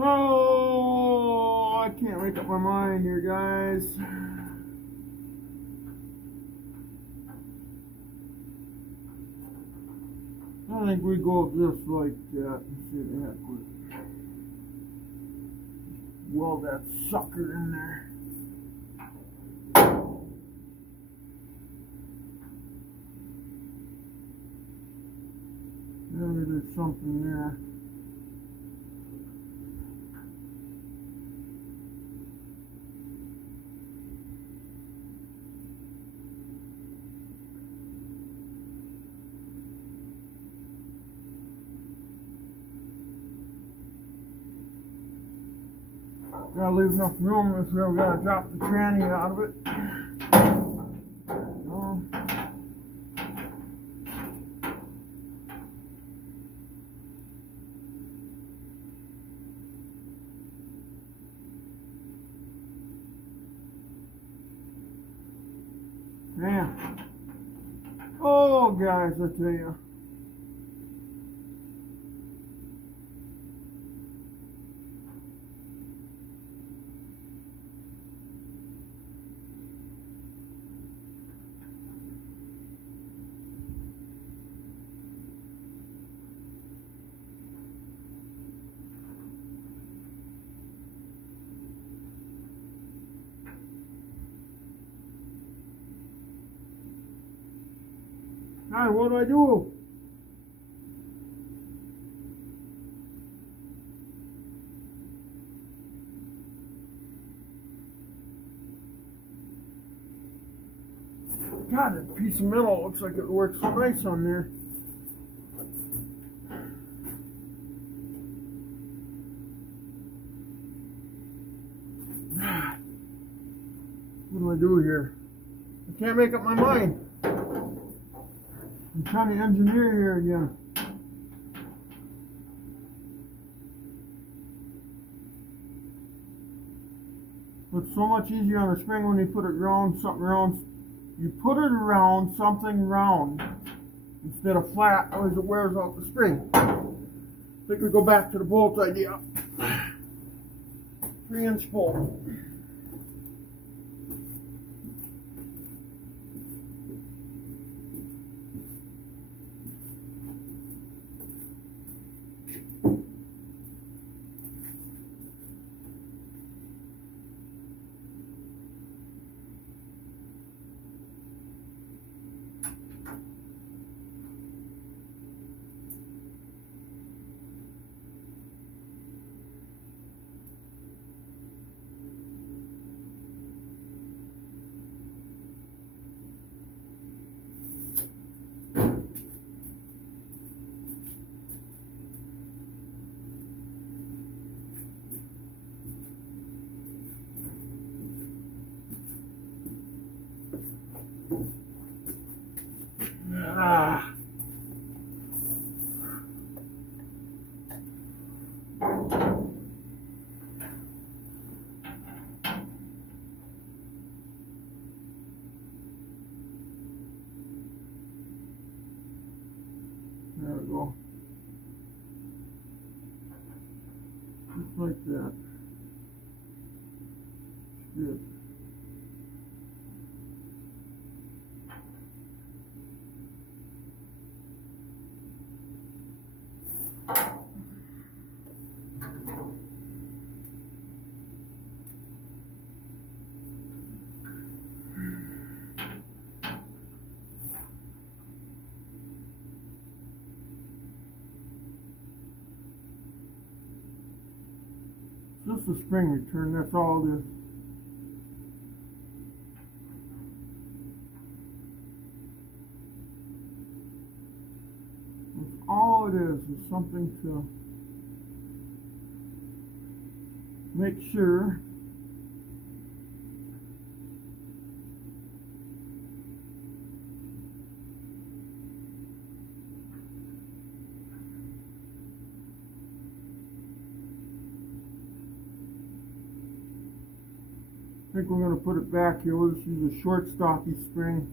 Oh, I can't make up my mind here, guys. I think we go just like that and see the heck with it. Weld that sucker in there. Maybe there's something there. Gotta leave enough room if we're gonna drop the tranny out of it. Yeah. Oh, guys, I tell you. Hi, what do I do? God, that piece of metal looks like it works so nice on there. What do I do here? I can't make up my mind. I'm trying to engineer here again. It's so much easier on a spring when you put it around something round. You put it around something round instead of flat, otherwise it wears out the spring. I think we go back to the bolt idea. 3-inch bolt. Ah. There we go. Just like that. Good. Just a spring return, that's all it is. That's all it is something to make sure I think we're going to put it back here. We'll just use a short stocky spring.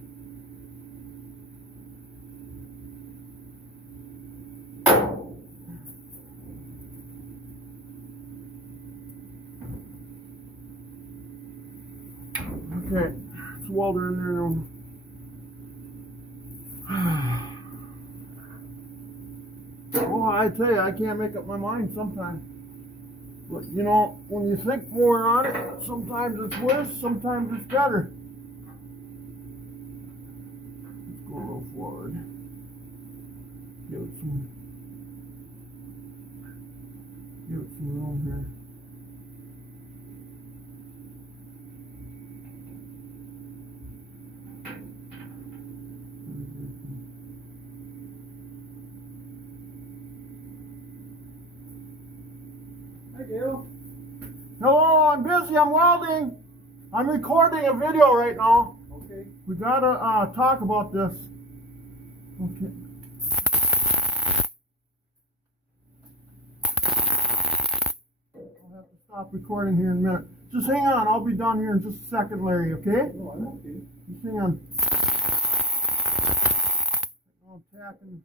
Okay, it's welder in there now. Oh, I tell you, I can't make up my mind sometimes. But you know, when you think more on it, sometimes it's worse, sometimes it's better. Let's go a little forward. Give it some room here. Hi, Dale. Hello, I'm busy, I'm welding. I'm recording a video right now. Okay. We gotta talk about this. Okay. I'll have to stop recording here in a minute. Just hang on, I'll be down here in just a second, Larry, okay? No, I'm okay. Just hang on. I'm tapping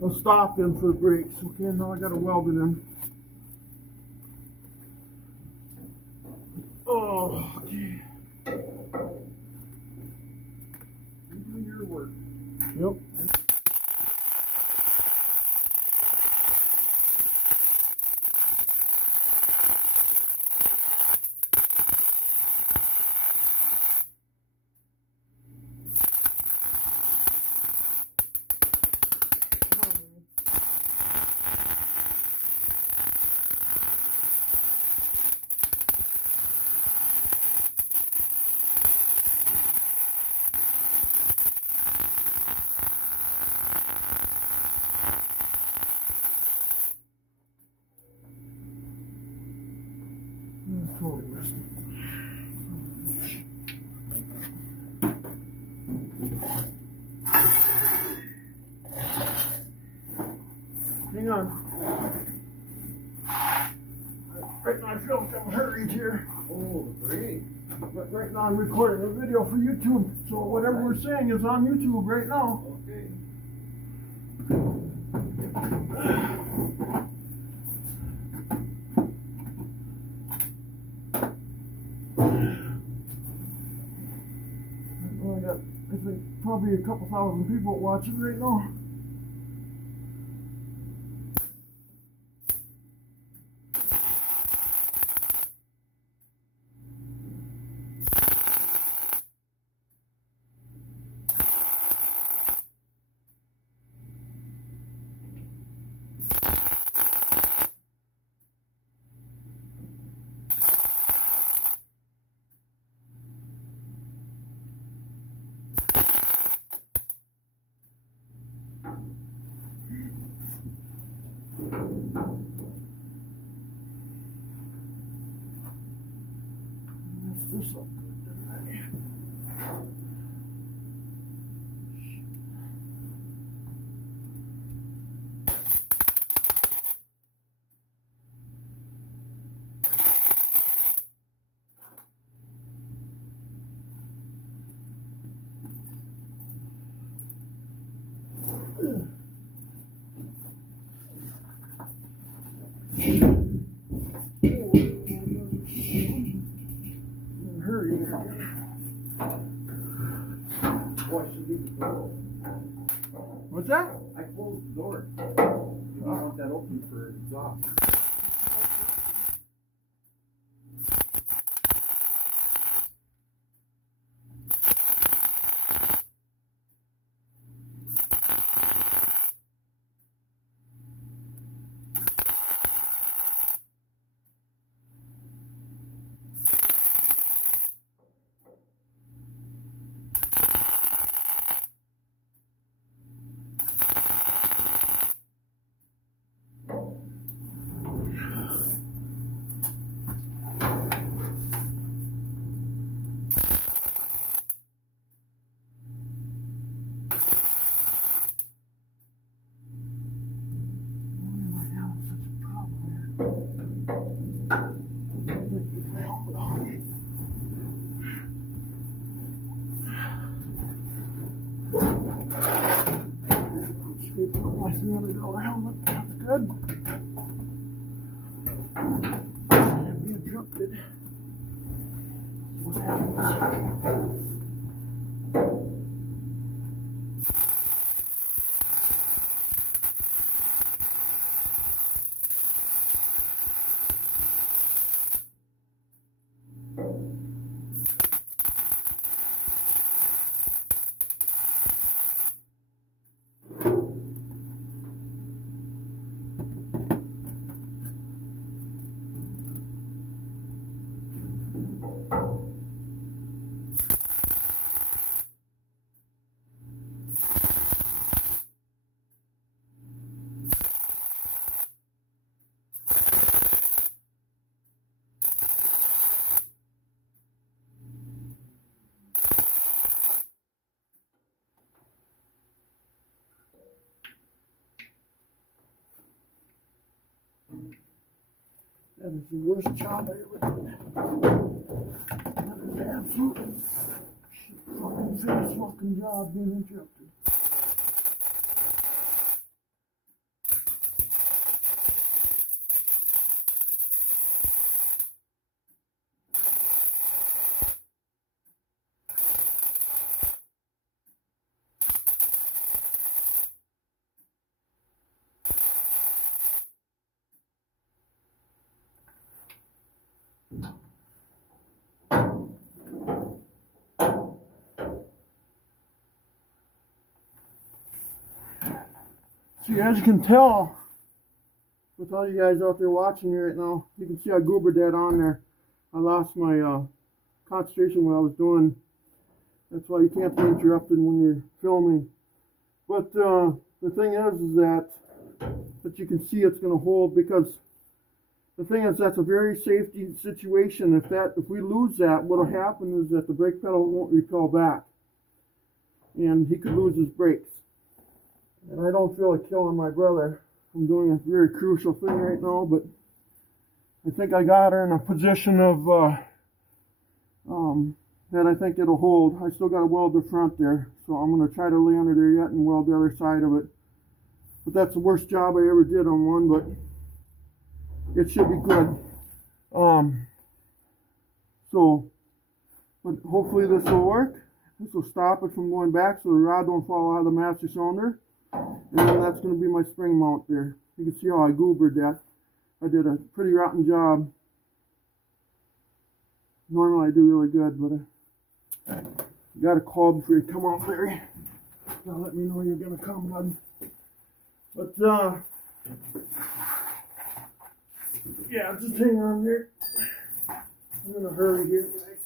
the stop in for the brakes. Okay, now I gotta weld it in. Oh, okay. You do your work. Yep. Totally missed it. Hang on. Right now I feel like I'm hurried here. Oh, great. But right now I'm recording a video for YouTube. So whatever we're saying is on YouTube right now. Okay. I got, I think, probably a couple thousand people watching right now. This up good, didn't I? Hurry. Oh, I should leave the door. What's that? I closed the door. You don't want that open for exhaust. My $300 helmet, that's good. Can't be interrupted. What happened? That is the worst job I ever did. That is absolutely fucking fast fucking job being interrupted. See, as you can tell, with all you guys out there watching me right now, you can see I goobered that on there. I lost my concentration what I was doing. That's why you can't be interrupted when you're filming. But the thing is that you can see it's going to hold, because the thing is that's a very safety situation. If we lose that, what will happen is that the brake pedal won't repel back, and he could lose his brakes. And I don't feel like killing my brother. I'm doing a very crucial thing right now, but I think I got her in a position of that I think it'll hold. I still got to weld the front there, so I'm going to try to lay under there yet and weld the other side of it. But that's the worst job I ever did on one, but it should be good. But hopefully this will work. This will stop it from going back so the rod don't fall out of the master cylinder. And then that's going to be my spring mount there. You can see how I goobered that. I did a pretty rotten job. Normally I do really good, but you got to call before you come out, Larry. Now let me know you're going to come, bud. But, yeah, just hang on there. I'm in a hurry here, guys.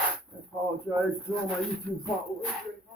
I apologize to all my YouTube followers right now.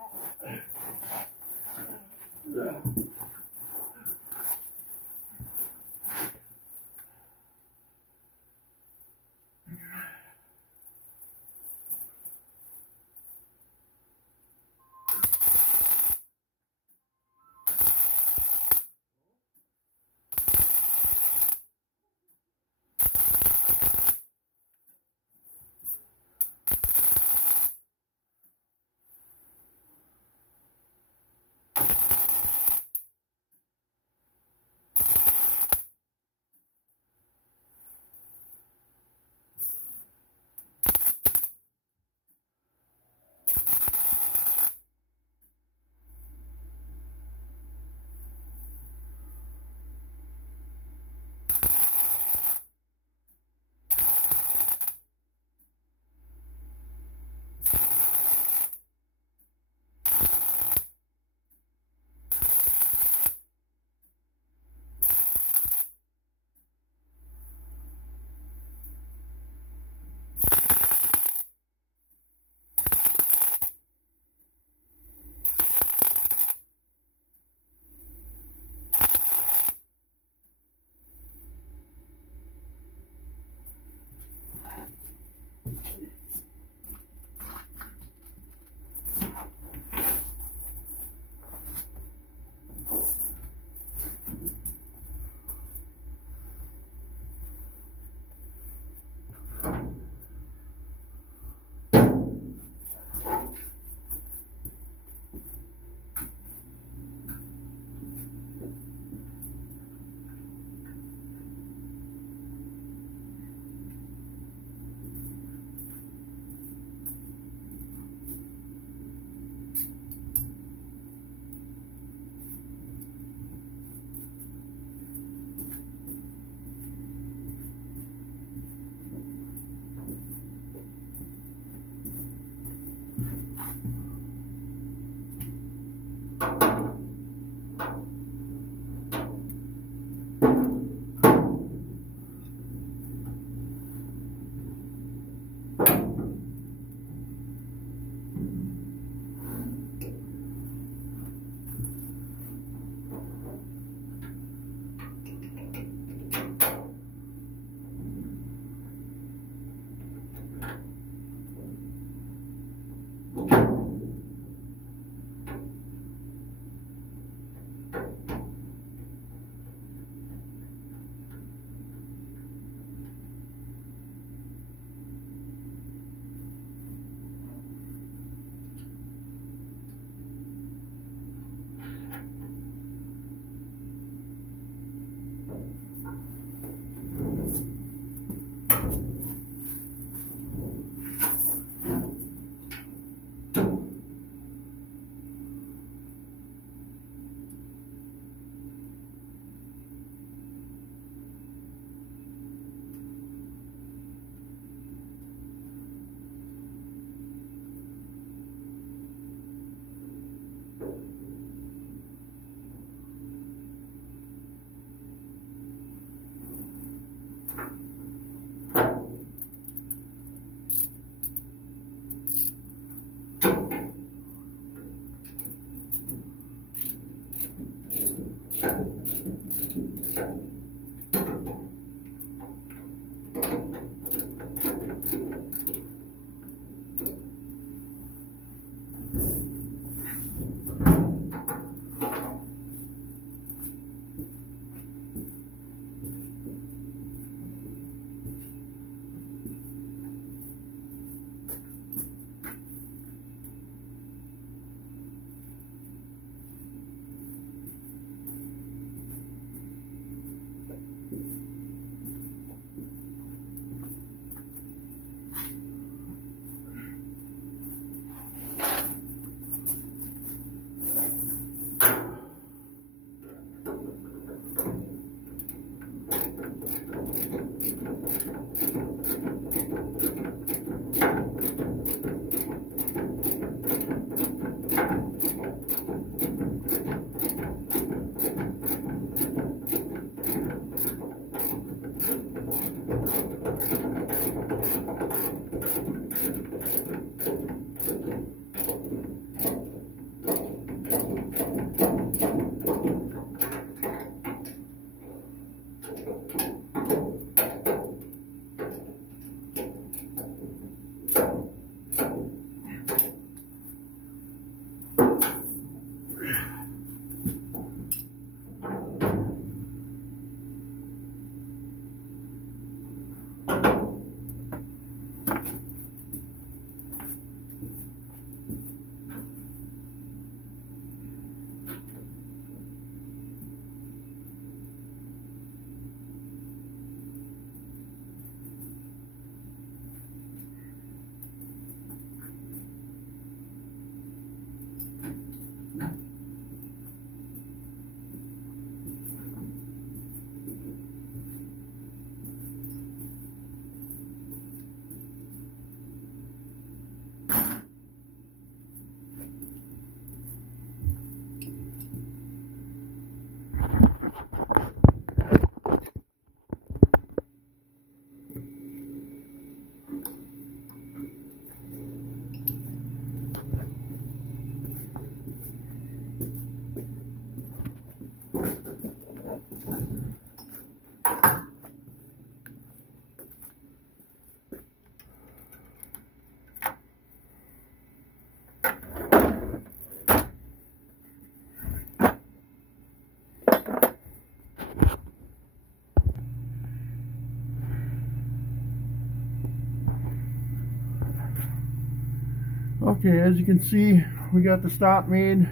Okay, as you can see, we got the stop made.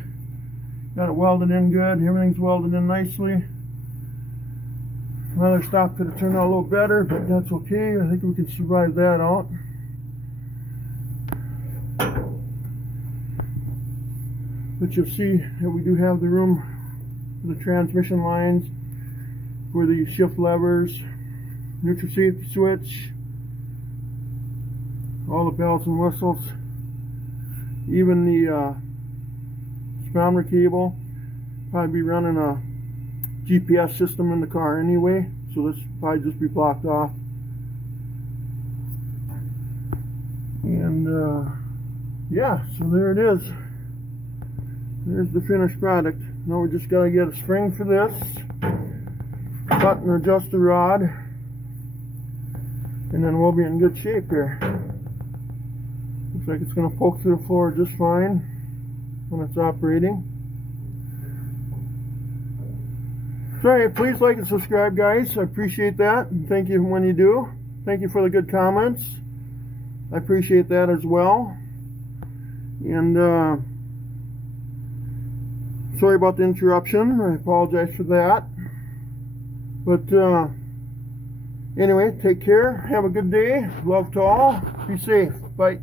Got it welded in good. Everything's welded in nicely. Another stop could have turned out a little better, but that's okay. I think we can survive that out. But you'll see that we do have the room for the transmission lines, for the shift levers, neutral safety switch, all the bells and whistles, even the spounder cable. Probably be running a GPS system in the car anyway, so this will probably just be blocked off. And yeah, so there it is. There's the finished product. Now we just got to get a spring for this, cut and adjust the rod, and then we'll be in good shape here. Looks like it's going to poke through the floor just fine when it's operating. So anyway, please like and subscribe, guys. I appreciate that, and thank you when you do. Thank you for the good comments. I appreciate that as well. And sorry about the interruption. I apologize for that. But anyway, take care. Have a good day. Love to all. Be safe. Bye.